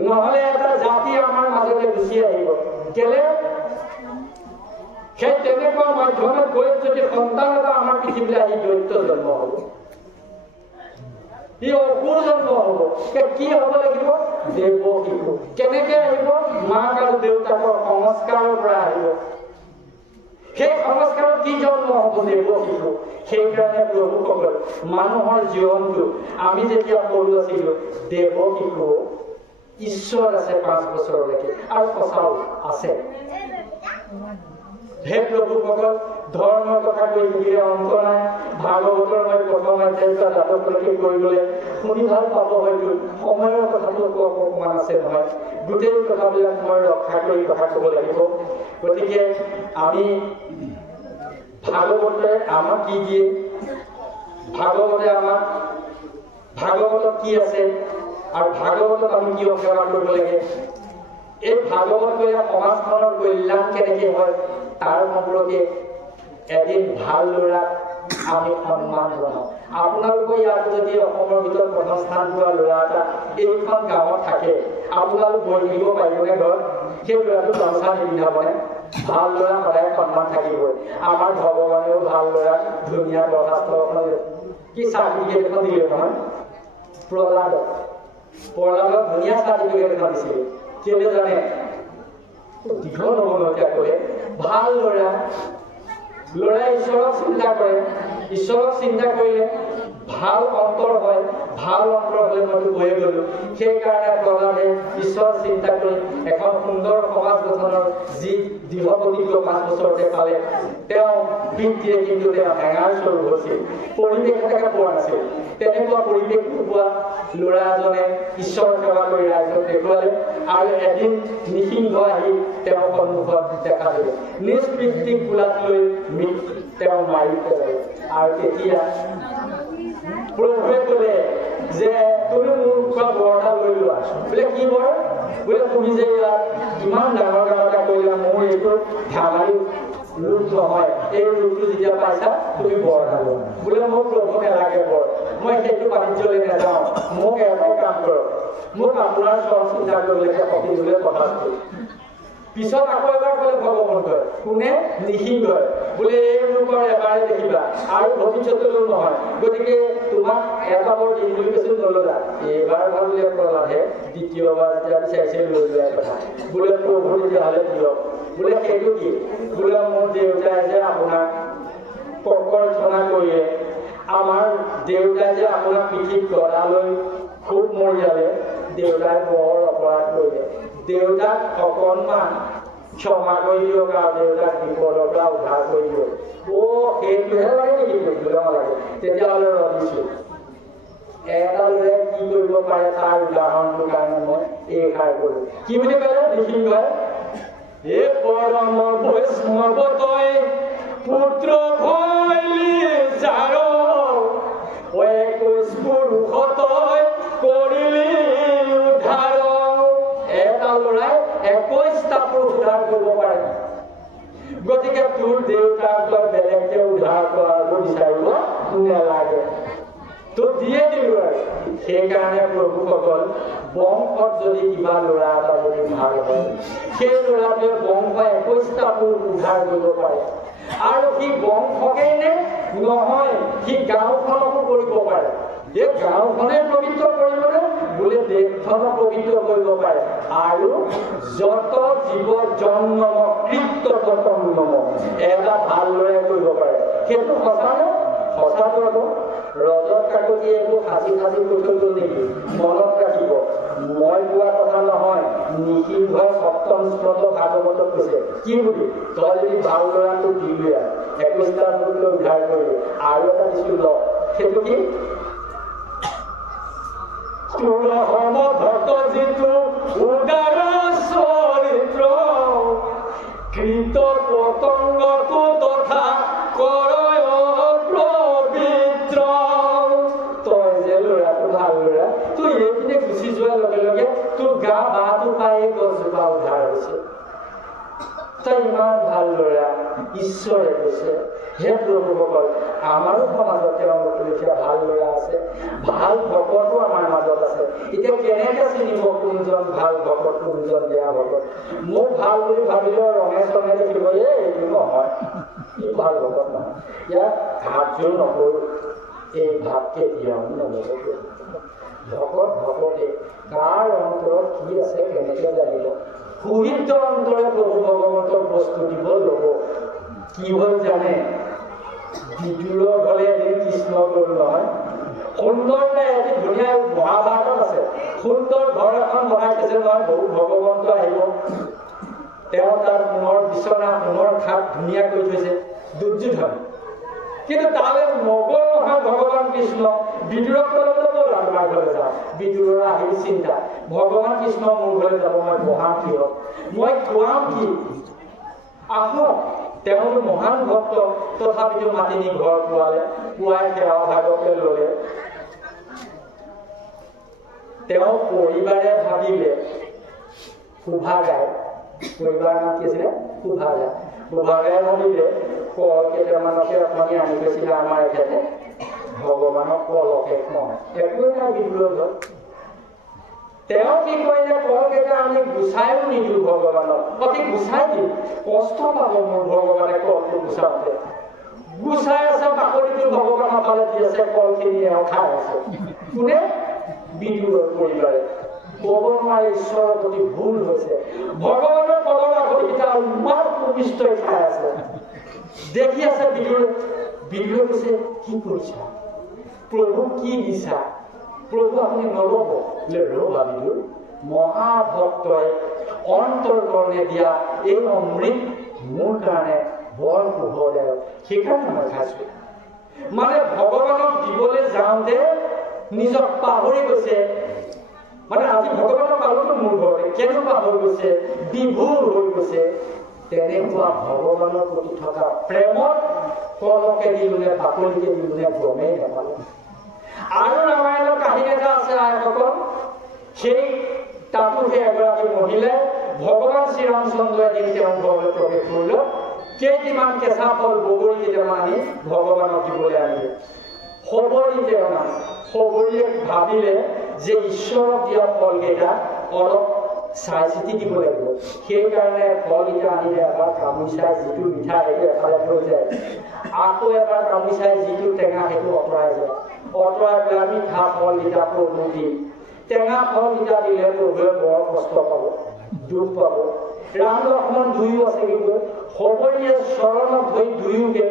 নহ'লে এটা জাতি আমাৰ মাজতে গুচি আহিব কেলে সেই তেনেকুৱা মাধ্যমত গৈ যদি সন্তান এটা আমাৰ পৃথিৱীলৈ আহি দৈত্য জন্ম হ'ব ই অসুৰ জন্ম হ'ব কি হ'ব লাগিব দেৱ শিশু কেনেকে আহিব মাক আৰু দেউতাকৰ সংস্কাৰৰ পৰা আহিব সেই সংস্কাৰত কি জন্ম হ'ব দেৱ শিশু সেইকাৰণে প্ৰভুসকল মানুহৰ জীৱনটো আমি যেতিয়া সৰু আছিলোঁ দেৱ শিশু ঈশ্বৰ আছে 5 বছৰলৈকে আৰু সঁচাও আছে হে প্ৰভুসকল ধৰ্মৰ কথা কৈ থাকিলে অন্ত নাই ভাগৱতৰ মই প্ৰথম অধ্যায়ৰ জাতকলৈকে কৈ গ'লে শুনি ভাল পাব হয়তো সময়ৰ কথাটো অকণমান আছে নহয় গোটেই কথাবিলাক মই ৰক্ষা কৰি কথা ক'ব লাগিব গতিকে আমি ভাগৱতে আমাক কি দিয়ে ভাগৱতে আমাক ভাগৱতত কি আছে আৰু ভাগৱতত আমি কি সেৱা কৰিব লাগে এই ভাগৱত কৈয়া সমাজখনৰ কল্যাণ কেনেকৈ হয় তাৰ সম্পৰ্কে এদিন ভাল ল'ৰাক আমি সন্মান জনাওঁ আপোনালোকৰ ইয়াত যদি অসমৰ ভিতৰত প্ৰথম স্থান পোৱা ল'ৰা এটা এইখন গাঁৱত থাকে আপোনালোক বহি থাকিব পাৰিবনে ঘৰত সেই ল'ৰাটো গামোচা নিপিন্ধাবনে ভাল ল'ৰা সদায় সন্মান থাকিবই আমাৰ ভগৱানেও ভাল ল'ৰাক ধুনীয়া দৰখাস্ত এখন কি চাৰ্টিফিকেট এখন দিলে নহয় প্ৰহ্লাদক ধুনীয়া চাৰ্টিফিকেট এখন দিছিলে কেলে জানে দীঘল নবলগীয়া কৰে ভাল ল'ৰাই ঈশ্বৰক চিন্তা কৰিলে ভাল অন্তৰ হয় ভাল অন্তৰ হ'লে মইতো গৈয়ে গ'লো সেইকাৰণে প্ৰহ্লাদে ঈশ্বৰ চিন্তা কৰি এখন সুন্দৰ সমাজ গঠনৰ যি দৃঢ় প্ৰতিজ্ঞ 5 বছৰতে পালে তেওঁ বৃত্তিৰে কিন্তু তেওঁ হেঙাৰ স্বৰূপ হৈছিল পৰিৱেশ এটাকে পোৱা নাছিল তেনেকুৱা পৰিৱেশ পোৱা ল'ৰা এজনে ঈশ্বৰ সেৱা কৰি ৰাইজক দেখুৱালে আৰু এদিন নিসিংহ আহি তেওঁৰ সন্মুখত দেখা দিলে নিজ পিতৃক গোলাত লৈ তেওঁ মাৰি পেলালে আৰু তেতিয়া প্ৰভুৱে ক'লে যে তুমি মোৰ পৰা বৰটা লৈ লোৱা বোলে কি বৰ বোলে তুমি যে ইয়াত ইমান ডাঙৰ কাম এটা কৰিলা মোৰ এইটো ধেমালি ৰূপ নহয় এই ৰূপটো যেতিয়া পাইছা তুমি বৰটা লোৱা বোলে মোৰ প্ৰভু নালাগে বৰ মই সেইটো বাণিজ্যলৈ নাযাওঁ মোক এটাই কাম কৰক মোক আপোনাৰ চৰ চিন্তা কৰিবলৈকে শক্তি দিবলৈ কথা পিছত আকৌ এবাৰ ক'লে ভগৱন্তই কোনে নিসিংহই বোলে এই ৰূপৰ এবাৰে দেখিবা আৰু ভৱিষ্যতলৈও নহয় গতিকে তোমাক এটা বৰ দিন বুলি কৈছিল নল'লা এইবাৰ ভাবিলে প্ৰহ্লাদে দ্বিতীয়বাৰ যেতিয়া বিচাৰিছে লৈ যোৱাৰ কথা বোলে প্ৰভু তেতিয়াহ'লে দিয়ক বোলে সেইটো কি বোলে মোৰ দেউতাই যে আপোনাক কৰ্কৰ্ষণা কৰিলে আমাৰ দেউতাই যে আপোনাক পিঠিত গদা লৈ খুব মৰিয়ালে দেউতাই বৰ অপৰাধ কৰিলে দেউতাক অকণমান ক্ষমা কৰি দিয়ক আৰু দেউতাক বিপদৰ পৰা উদ্ধাৰ কৰি দিয়ক সেইটোহে লাগে নেকি বোলে নালাগে তেতিয়াহ'লে ৰখিছোঁ এটা ল'ৰাই কি কৰিব পাৰে তাৰ উদাহৰণটোৰ কাৰণে মই এই খাই কৰোঁ কি বুলি ক'লে নিসিংহই এই পৰম বৈষ্ণৱ তই পুত্ৰ ভৈলি যাৰ 21 পুৰুষ তই কৰিলি উদ্ধাৰ এটা ল'ৰাই 21টা পুৰুষ উদ্ধাৰ কৰিব পাৰে গতিকে তোৰ দেউতাক তই বেলেগকে উদ্ধাৰ কৰাব বিচাৰিব নালাগে তো দিয়ে দিলো আৰু সেইকাৰণে প্ৰভুসকল বংশত যদি কিবা ল'ৰা এটা যদি ভাল হয় সেই ল'ৰাটোৱে বংশ 21টা পুৰুষ উদ্ধাৰ কৰিব পাৰে আৰু সি বংশকেই নে নহয় সি গাঁওখনকো কৰিব পাৰে এই গাঁওখনে পবিত্ৰ কৰিবলৈ বোলে দেশখনক পবিত্ৰ কৰিব পাৰে আৰু যত জীৱ জন্ম কৃত্য তন্ম এটা ভালদৰে কৰিব পাৰে সেইটো সঁচানে সঁচাটো আকৌ ৰজত কাকতিয়ে এইবোৰ সাজি সাজি কৈ থৈ গ'ল নেকি মনত ৰাখিব মই কোৱা কথা নহয় নিসিংহই সপ্তম স্কন্ধ ভাগৱতত কৈছে কি বুলি তই যদি ভাল ল'ৰাটো দিবি 21টা লোকলৈ উদ্ধাৰ কৰিবি আৰু এটা দিছো ল সেইটো কি তোৰ সমভক্ত যিটো উদাৰ চৰিত্ৰ কৃত পতংগটো তথা কৰয় পবিত্ৰ তই যে ল'ৰাটো ভাল ল'ৰা তই এইপিনে গুচি যোৱাৰ লগে লগে তোৰ গা বাটো পাই গছজোপা উদ্ধাৰ হৈছে তই ইমান ভাল ল'ৰা ঈশ্বৰে কৈছে হে প্ৰভুসকল আমাৰো সমাজত তেওঁলোকৰ লেখীয়া ভাল ল'ৰা আছে ভাল ভকতো আমাৰ মাজত আছে এতিয়া কেনেকৈ চিনিব কোনজন ভাল ভকত কোনজন বেয়া ভকত মোক ভাল বুলি ভাবিলেও ৰঙে চঙে দেখিব এইটো নহয় ই ভাল ভকত নহয় ইয়াত হাতযোৰ নকৰোঁ এই ভাত কেতিয়াও নল'ব ভকত ভকতে কাৰ অন্তৰত কি আছে কেনেকৈ জানিব সুহিত অন্তৰে প্ৰভু ভগৱন্তক বস্তু দিব ল'ব কি হ'ল জানে বিদুৰৰ ঘৰলে এদিন কৃষ্ণ গ'ল নহয় সুন্দৰ এটি ধুনীয়া মহাভাৰতত আছে সুন্দৰ ঘৰ এখন বনাই থৈছে নহয় বহু ভগৱন্ত আহিব তেওঁ তাৰ সোণৰ বিচনা সোণৰ খাপ ধুনীয়া কৰি থৈছে দুৰ্যোধন কিন্তু তালৈ নগ'ল নহয় ভগৱান কৃষ্ণ বিদুৰক ক'লে ব'ল আমাৰ ঘৰলৈ যাওঁ বিদুৰৰ আহিল চিন্তা ভগৱান কৃষ্ণ মোৰ ঘৰলৈ যাব মই বহাম কিয় মই খুৱাম কি আহক তেওঁ মহান ভক্ত তথাপিতো মাতি নি ঘৰ পোৱালে পুৱাই সেৱা ভাগকে ল'লে তেওঁ পৰিবাৰে ভাবিলে শোভা গায় পৰিবাৰ নাম কি আছিলে শোভা গায় শোভা গায় ভাবিলে কল কেইটামানকে আপুনি আনি গৈছিলে আমাৰ এখেতে ভগৱানক কলকে কওঁ একোৱে নাই বিদুৰৰ ঘৰত তেওঁ কি কৰিলে কলকেইটা আমি গুচাইও নিদিওঁ ভগৱানক অতি গুচাই দিওঁ কষ্ট পাব মোৰ ভগৱানে কলটো গুচাওঁতে গুচাই আছে বাকলিটো ভগৱানৰ ফালে দি আছে কলখিনি এওঁ খাই আছে কোনে বিদুৰৰ পৰিবাৰে ক'ব নোৱাৰে ঈশ্বৰৰ প্ৰতি ভুল হৈছে ভগৱানৰ কলৰ বাকলিকেইটা ইমান সুবিষ্টই খাই আছে দেখি আছে বিদুৰে কৈছে কি কৰিছা প্ৰভু কি দিছা প্ৰভু আপুনি নল'ব ৰ'বা বিদুৰ মহাভক্তই অন্তৰকৰণে দিয়া এই অমৃত মোৰ কাৰণে বৰ শুভদায়ক সেইকাৰণে মই খাইছোঁ মানে ভগৱানক দিবলৈ যাওঁতে নিজক পাহৰি গৈছে মানে আজি ভগৱানক পালোতো মোৰ ঘৰতে কেনেকুৱা হৈ গৈছে বিভোৰ হৈ গৈছে তেনেকুৱা ভগৱানৰ প্ৰতি থকা প্ৰেমত কলকে দিলোনে বাকলিকে দিলোনে গমেই নাপালো আৰু ৰামায়ণৰ কাহিনী এটা আছে আইসকল সেই তাতো সেই এগৰাকী মহিলাই ভগৱান শ্ৰীৰামচন্দ্ৰই এদিন তেওঁৰ ঘৰলৈ প্ৰৱেশ কৰিলে কেইটিমান কেঁচা ফল বগৰী কেইটামান আনি ভগৱানক দিবলৈ আনিলে সবৰী তেওঁ সবৰীয়ে ভাবিলে যে ঈশ্বৰক দিয়া ফলকেইটা অলপ চাই চিতি দিব লাগিব সেইকাৰণে ফলকেইটা আনিলে এবাৰ কামুৰি চাই যিটো মিঠা সেইটো এফালে থৈ যায় আকৌ এবাৰ কামুৰি চাই যিটো টেঙা সেইটো আঁতৰাই যায় অঁতৰাই পেলাই মিঠা ফলকেইটা প্ৰভু দি টেঙা ফলকেইটা দিলে প্ৰভুৱে বৰ কষ্ট পাব দুখ পাব ৰাম লক্ষ্মণ দুয়ো আছে কিন্তু সবৰীয়ে চৰণত ধৰি দুয়োকে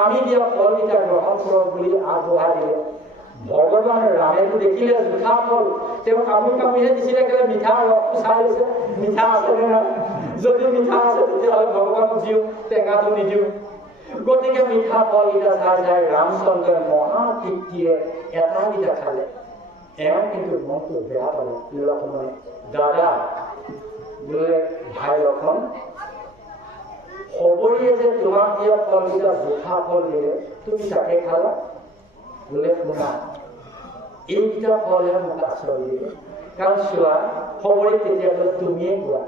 আমি দিয়া ফলকেইটা গ্ৰহণ কৰক বুলি আগবঢ়াই দিলে ভগৱান ৰামেতো দেখিলে মিঠা ফল তেওঁ কামুৰি কামুৰিহে দিছিলে কেলে মিঠা ৰসটো চাই লৈছে মিঠা আছে নে নাই যদি মিঠা আছে তেতিয়াহ'লে ভগৱানক দিওঁ টেঙাটো নিদিওঁ গতিকে মিঠা ফলকেইটা চাই চাই ৰামচন্দ্ৰই মহা তৃপ্তিৰে এটাকেইটা খালে এওঁ কিন্তু মনটো বেয়া পালে লক্ষ্মণে দাদা বোলে ভাই লক্ষ্মণ সবৰীয়ে যে তোমাক দিয়া ফলকেইটা জোখা ফল দিলে তুমি তাকে খালা বোলে শুনা এইকেইটা ফলে মোক আশ্ৰয় দিলে কাৰণ চোৱা সবৰী তেতিয়ালৈ তুমিয়ে কোৱা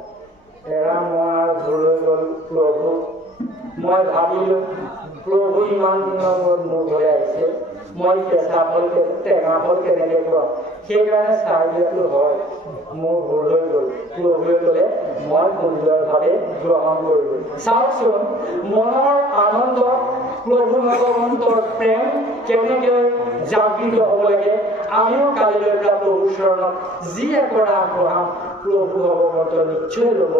এৰা মই ঘৰলৈ গ'ল প্ৰভু মই ভাবিলো প্ৰভু ইমান দিনৰ মূৰত মোৰ ঘৰলৈ আহিছে মই কেঁচা ফল টেঙা ফল কেনেকৈ খুৱাম সেইকাৰণে চাই দিয়াটো হয় মোৰ ভুল হৈ গ'ল প্ৰভুৱে ক'লে মই সুন্দৰভাৱে গ্ৰহণ কৰিলোঁ চাওকচোন মনৰ আনন্দত প্ৰভু ভগৱন্তৰ প্ৰেম কেনেকৈ জাগৃত হ'ব লাগে আমিও কালিলৈ পৰা প্ৰভুৰ চৰণত যি একৰা আগবঢ়াম প্ৰভু ভগৱন্ত নিশ্চয় ল'ব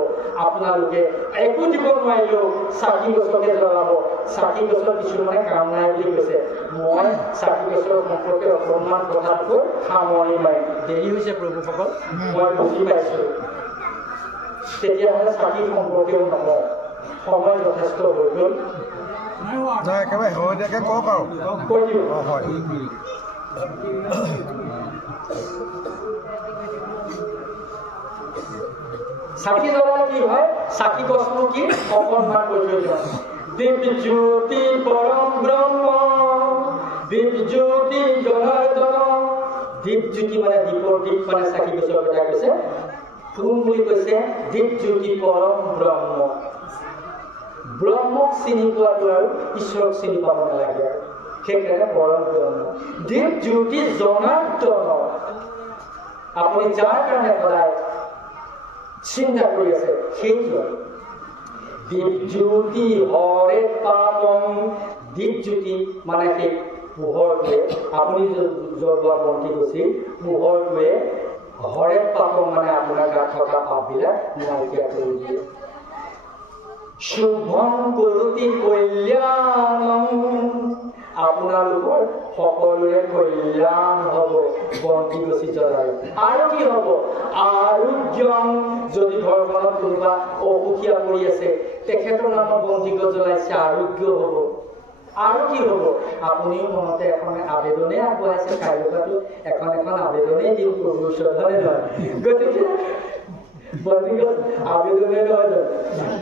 আপোনালোকে একো দিব নোৱাৰিলেও চাকি গছকে জ্বলাব চাকি গছৰ কিছুমানে কাম নাই বুলি কৈছে মই চাকি গছৰ সম্পৰ্কে অকণমান কথাতকৈ সামৰণি মাৰিম দেৰি হৈছে প্ৰভুসকল মই বুজি পাইছোঁ তেতিয়াহ'লে চাকি সম্পৰ্কেও নকওঁ সময় যথেষ্ট হৈ গ'ল একেবাৰে শেহতীয়াকৈ কওক আৰু কৈ দিওঁ হয় চাকি জ্বলালে কি হয় চাকি গছনো কি অকণমান কৈ থৈ যাওঁ দীপ জ্যোতি পৰম ব্ৰহ্ম দীপ জ্যোতি জনাৰ্দন দীপ জ্যোতি মানে দীপৰ দীপ মানে চাকি গছৰ কথা কৈছে কোন বুলি কৈছে দীপ জ্যোতি পৰম ব্ৰহ্ম ব্ৰহ্মক চিনি পোৱাটো আৰু ঈশ্বৰক চিনি পাব নালাগে আৰু সেইকাৰণে পৰম ব্ৰহ্ম দীপ জ্যোতি জনাৰ্দন আপুনি যাৰ কাৰণে সদায় চিন্তা কৰি আছে সেইটো দীপ জ্যোতি হৰে পাপম দীপ জ্যোতি মানে সেই পোহৰটোৱে আপুনি জ্বলোৱা বন্তি গছি পোহৰটোৱে হৰে পাপম মানে আপোনাৰ গাত থকা পাপবিলাক নাইকিয়া কৰি দিয়ে শুভম কৰোতি কল্যাণম আপোনালোকৰ সকলোৰে কল্যাণ হ'ব বন্তি গছি জ্বলালে আৰু কি হ'ব আৰোগ্যম যদি ঘৰখনত কোনোবা অসুখীয়া পৰি আছে তেখেতৰ নামত বন্তি গছ জ্বলাইছে আৰোগ্য হ'ব আৰু কি হ'ব আপুনিও মনতে এখন আবেদনে আগবঢ়াইছে কাইলৈতো এখন আবেদনেই দিম প্ৰভুৰ ওচৰত হয় নহয় গতিকে বন্তি গছ আবেদনে নহয়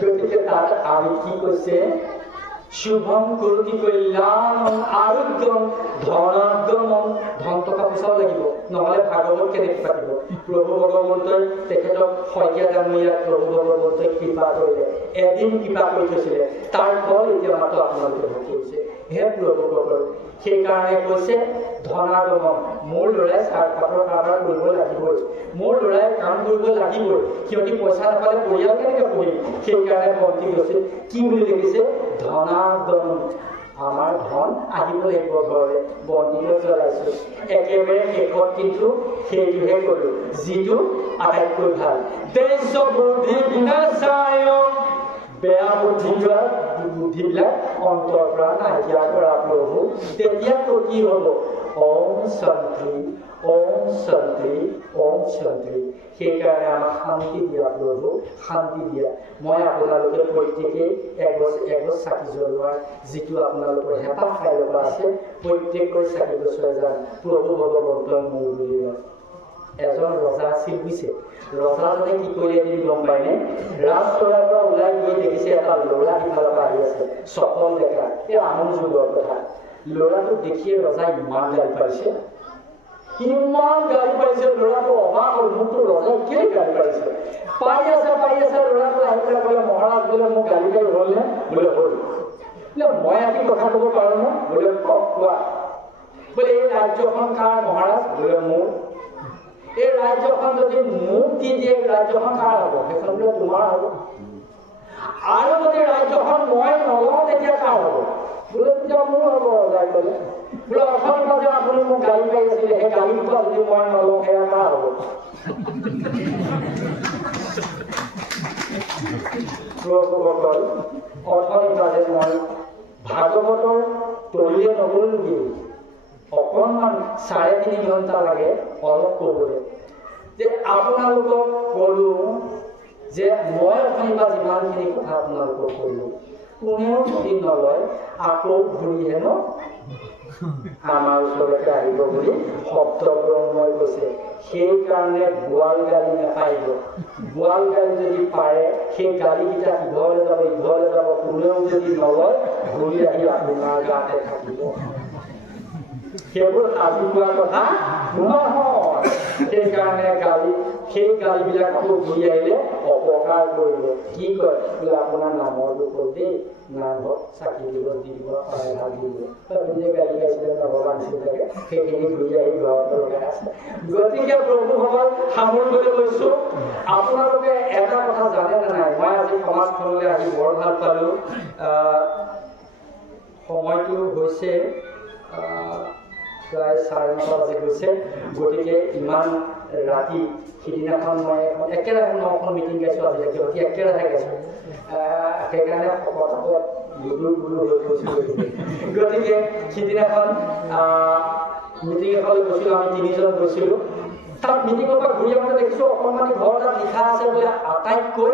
গতিকে তাত আমি কি কৈছে শুভম কৰোতি কল্যাণম আৰোগ্যম ধনাগমম ধন টকা পইচাও লাগিব নহ'লে ভাগৱত কেনেকৈ পাতিব প্ৰভু ভগৱন্তই তেখেতক শইকীয়া ডাঙৰীয়াক প্ৰভু ভগৱন্তই কৃপা কৰিলে এদিন কৃপা কৰি থৈছিলে তাৰ ফল এতিয়া মাত্ৰ আপোনালোকে ভোগ কৰিছে হে প্ৰভুসকল সেইকাৰণে কৈছে ধনাগমম মোৰ ল'ৰাই চাহপাতৰ কাৰবাৰ কৰিব লাগিবই মোৰ ল'ৰাই কাম কৰিব লাগিবই সিহঁতি পইচা নাপালে পৰিয়াল কেনেকৈ পঢ়িম সেইকাৰণে বন্তি গছে কি বুলি লিখিছে ধনাগমম আমাৰ ধন আহিব লাগিব ঘৰলৈ বন্তি গছ জ্বলাইছোঁ একেবাৰে শেষত কিন্তু সেইটোহে ক'লোঁ যিটো আটাইতকৈ ভাল দেশ বুদ্ধি বিনাশায় বেয়া বুদ্ধিবিলাক অন্তৰ পৰা নাইকিয়া কৰা প্ৰভু তেতিয়াতো কি হ'ব ওম শান্তি ওম শান্তি ওম শান্তি সেইকাৰণে আমাক শান্তি দিয়া প্ৰভু শান্তি দিয়া মই আপোনালোকে প্ৰত্যেকেই এগছ চাকি জ্বলোৱাৰ যিটো আপোনালোকৰ হেঁপাহ খাই লগা আছে প্ৰত্যেককৈ চাকি গছুৱাই যাম প্ৰভু ভগৱন্তই মোৰ বুলি লয় এজন ৰজা আছিল বুজিছে ৰজাজনে কি কৰিলে এদিন গম পায়নে ৰাজচৰাৰ পৰা ওলাই গৈ দেখিছে এটা ল'ৰা সিফালৰ পৰা আহি আছে চকল ডেকা এই আহোম যুগৰ কথা ল'ৰাটোক দেখিয়ে ৰজা ইমান গালি পাৰিছে ল'ৰাটো অবাক হ'ল মোকতো ৰজাই কেলৈ গালি পাৰিছে পাই আছে ল'ৰাটো আহি পেলাই ক'লে মহাৰাজ বোলে মোক গালি পাৰি হ'লনে বোলে হ'ল বোলে মই আজি কথা ক'ব পাৰোঁনে বোলে কওক কোৱা বোলে এই ৰাজ্যখন কাৰ মহাৰাজ বোলে মোৰ এই ৰাজ্যখন যদি মোক দি দিয়ে ৰাজ্যখন কাৰ হ'ব সেইখন বোলে তোমাৰ হ'ব আৰু যদি ৰাজ্যখন মই নলওঁ তেতিয়া কাৰ হ'ব বোলে তেতিয়া মোৰ হ'ব ৰজাই ক'লে বোলে অথনি যে আপুনি মোক গালি পাৰি আছিলে সেই গালি পৰা যদি মই নলওঁ সেয়া কাৰ হ'ব প্ৰভুসকল অথনি যে মই ভাগৱতৰ তলিয়ে নগ'লোগৈ অকণমান 3.5 ঘণ্টা লাগে অলপ ক'বলৈ যে আপোনালোকক ক'লোঁ যে মই অথনি বা যিমানখিনি কথা আপোনালোকক ক'লোঁ কোনেও যদি নলয় আকৌ ঘূৰি হেনো আমাৰ ওচৰতে আহিব বুলি শব্দ ব্ৰহ্মই কৈছে সেইকাৰণে গোৱাল গালি নাপাৰিব গোৱাল গালি যদি পাৰে সেই গালিকেইটা ইঘৰলৈ যাব কোনেও যদি নলয় ঘূৰি আহি আপোনাৰ গাতে থাকিব সেইবোৰ সাজু হোৱা কথা নহয় সেইকাৰণে গালি সেই গাড়ীবিলাক আকৌ ঘূৰি আহিলে অপকাৰ কৰিব কি কয় বোলে আপোনাৰ নামৰ দুখত দেই নামঘৰত চাকি দিব দি দিব ভাগ দিব যোনে গাড়ী গাইছিলে ভগৱান চিন্তাকে সেইখিনি ঘূৰি আহি ঘৰত লগাই আছে গতিকে প্ৰভুসকল সামৰিবলৈ লৈছো আপোনালোকে এটা কথা জানে নে নাই মই আজি সমাজখনলৈ আহি বৰ ভাল পালো সময়টো হৈছে প্ৰায় 9:30 বাজি গৈছে গতিকে ইমান ৰাতি সিদিনাখন মই একেৰাহে 9খন মিটিং গাইছোঁ আজিলৈকে অতি একেৰাহে গাইছোঁ সেইকাৰণে কথাটো গুৰু হৈ গৈছোঁ গতিকে সিদিনাখন মিটিং এখনলৈ গৈছিলোঁ আমি 3জন গৈছিলোঁ তাত মিটিঙৰ পৰা ঘূৰি আহোঁতে দেখিছোঁ অকণমানি ঘৰ তাত লিখা আছে বোলে আটাইতকৈ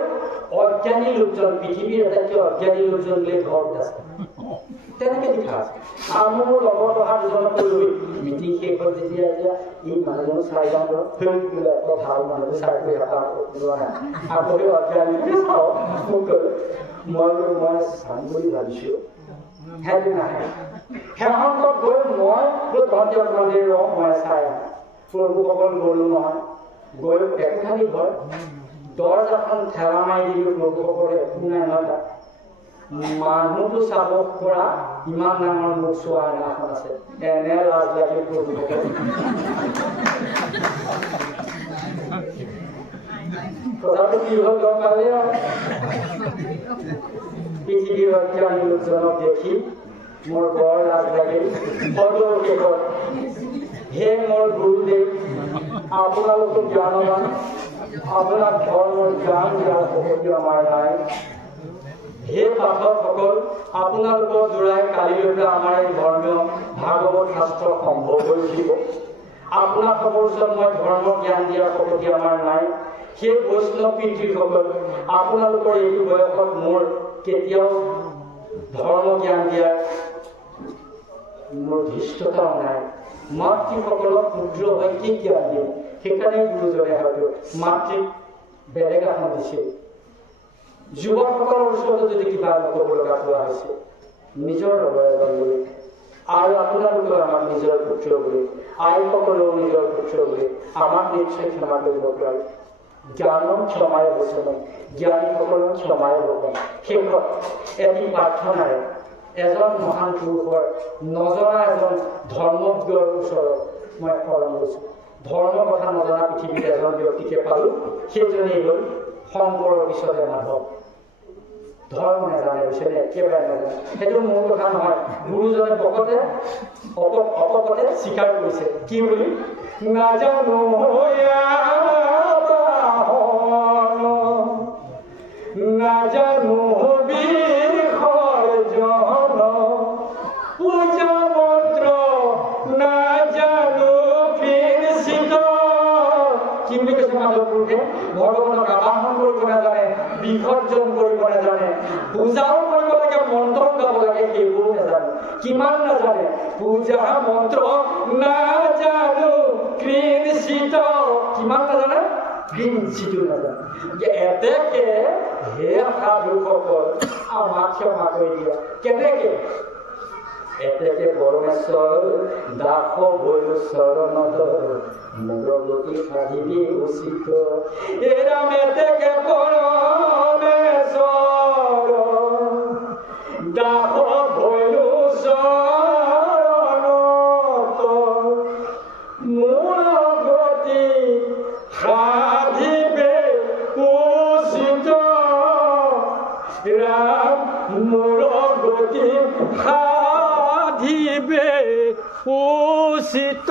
অজ্ঞানী লোকজন পৃথিৱীৰ আটাইতকৈ অজ্ঞানী লোকজন বুলি ঘৰত আছে তেনেকৈ লিখা আছে মোৰ লগত অহা দুজনক ক'লোৱেই মিটিং শেষ হ'ল যেতিয়া এতিয়া এই মানুহজন চাই যাওঁ বোলে এটা ভাল মানুহ চাই কৰি লোৱা নাই আকৌ অজ্ঞানী চাওঁ মোক ক'লে মই চাম বুলি ভাবিছোঁ সিহঁতে নাহে সিহঁতক গৈ মই তহঁতি অকণমান দেৰি ৰহ মই চাই প্ৰভুসকল গ'লো নহয় গৈ একোখানি ঘৰ দৰজাখন ঠেলা মাৰি দিলোঁ প্ৰভুসকলে একো নাই নহয় তাত মানুহটো চাব পৰা ইমান ডাঙৰ মুখ চোৱা আইনাখন আছে এনে লাজ লাগিল প্ৰভুসকল কথাটো কি হ'ল গম পালে আৰু পৃথিৱীৰ অজ্ঞানী লোকজনক দেখি মোৰ বৰ লাজ লাগিল সৰ্বশেষত হে মোৰ গুৰুদেৱ আপোনালোকো জ্ঞানৱান আপোনাক ধৰ্মৰ জ্ঞান দিয়াৰ শক্তি আমাৰ নাই হে পাঠকসকল আপোনালোকৰ দ্বাৰাই কালিলৈকে আমাৰ এই ধৰ্মীয় ভাগৱত শাস্ত্ৰ সম্ভৱ হৈ উঠিব আপোনালোকৰ ওচৰত মই ধৰ্ম জ্ঞান দিয়াৰ শক্তি আমাৰ নাই সেই বৈষ্ণৱ পিতৃসকল আপোনালোকৰ এইটো বয়সত মোৰ কেতিয়াও ধৰ্ম জ্ঞান দিয়াৰ মোৰ ধৃষ্টতাও নাই মাতৃসকলক পুত্ৰ হৈ কি জ্ঞান দিম সেইকাৰণে গুৰুজনে হয়তো মাতৃক বেলেগ এখন দিছিল যুৱকসকলৰ ওচৰতো যদি কিবা ক'ব লগা হোৱা হৈছে নিজৰ লগৰ এজন বুলি আৰু আপোনালোকৰ আমাক নিজৰ পুত্ৰ বুলি আইসকলেও নিজৰ পুত্ৰ বুলি আমাক নিশ্চয় ক্ষমা কৰিব পাৰে জ্ঞানৰ ক্ষমাই বচন জ্ঞানীসকলৰ ক্ষমাই বচন শেষত এটি প্ৰাৰ্থনাৰে এজন মহান পুৰুষৰ নজনা এজন ধৰ্মজ্ঞৰ ওচৰত মই শৰণ লৈছোঁ ধৰ্ম কথা নজনা পৃথিৱীত এজন ব্যক্তিকে পালোঁ সেইজনেই হ'ল শংকৰৰ পিছতে মাধৱ ধৰ্ম নাজানে বুজিছেনে একেবাৰে নাজানে সেইটো মোৰ কথা নহয় গুৰুজনে অপকতে স্বীকাৰ কৰিছে কি বুলি নাজানো নাজানো পূজা মন্ত্ৰ নাজানো কি বুলি কৈছে মাধৱ পুৰুষে ভগৱানক আবাহন কৰিব নাজানে বিসৰ্জন কৰিব নাজানে পূজাও কৰিব লাগে মন্ত্ৰ গাব লাগে সেইবোৰো নাজানে কিমান নাজানে পূজা মন্ত্ৰ নাজানো কৃষ্ণিত কিমান নাজানে কৃষ্ণিতো নাজানে এতেকে হে সাধুসকল আমাক ক্ষমা কৰি দিয়া কেনেকে এতেকে পৰমেশ্বৰ দাস হৈ চৰণত মোৰ গতি সাধিবি উচিত এৰাম এতেকে পৰমেশ্বৰ দাস হৈ চৰণত মোৰ গতি সাধিবি উচিত ৰাম মোৰ গতি সাধিবে উচিত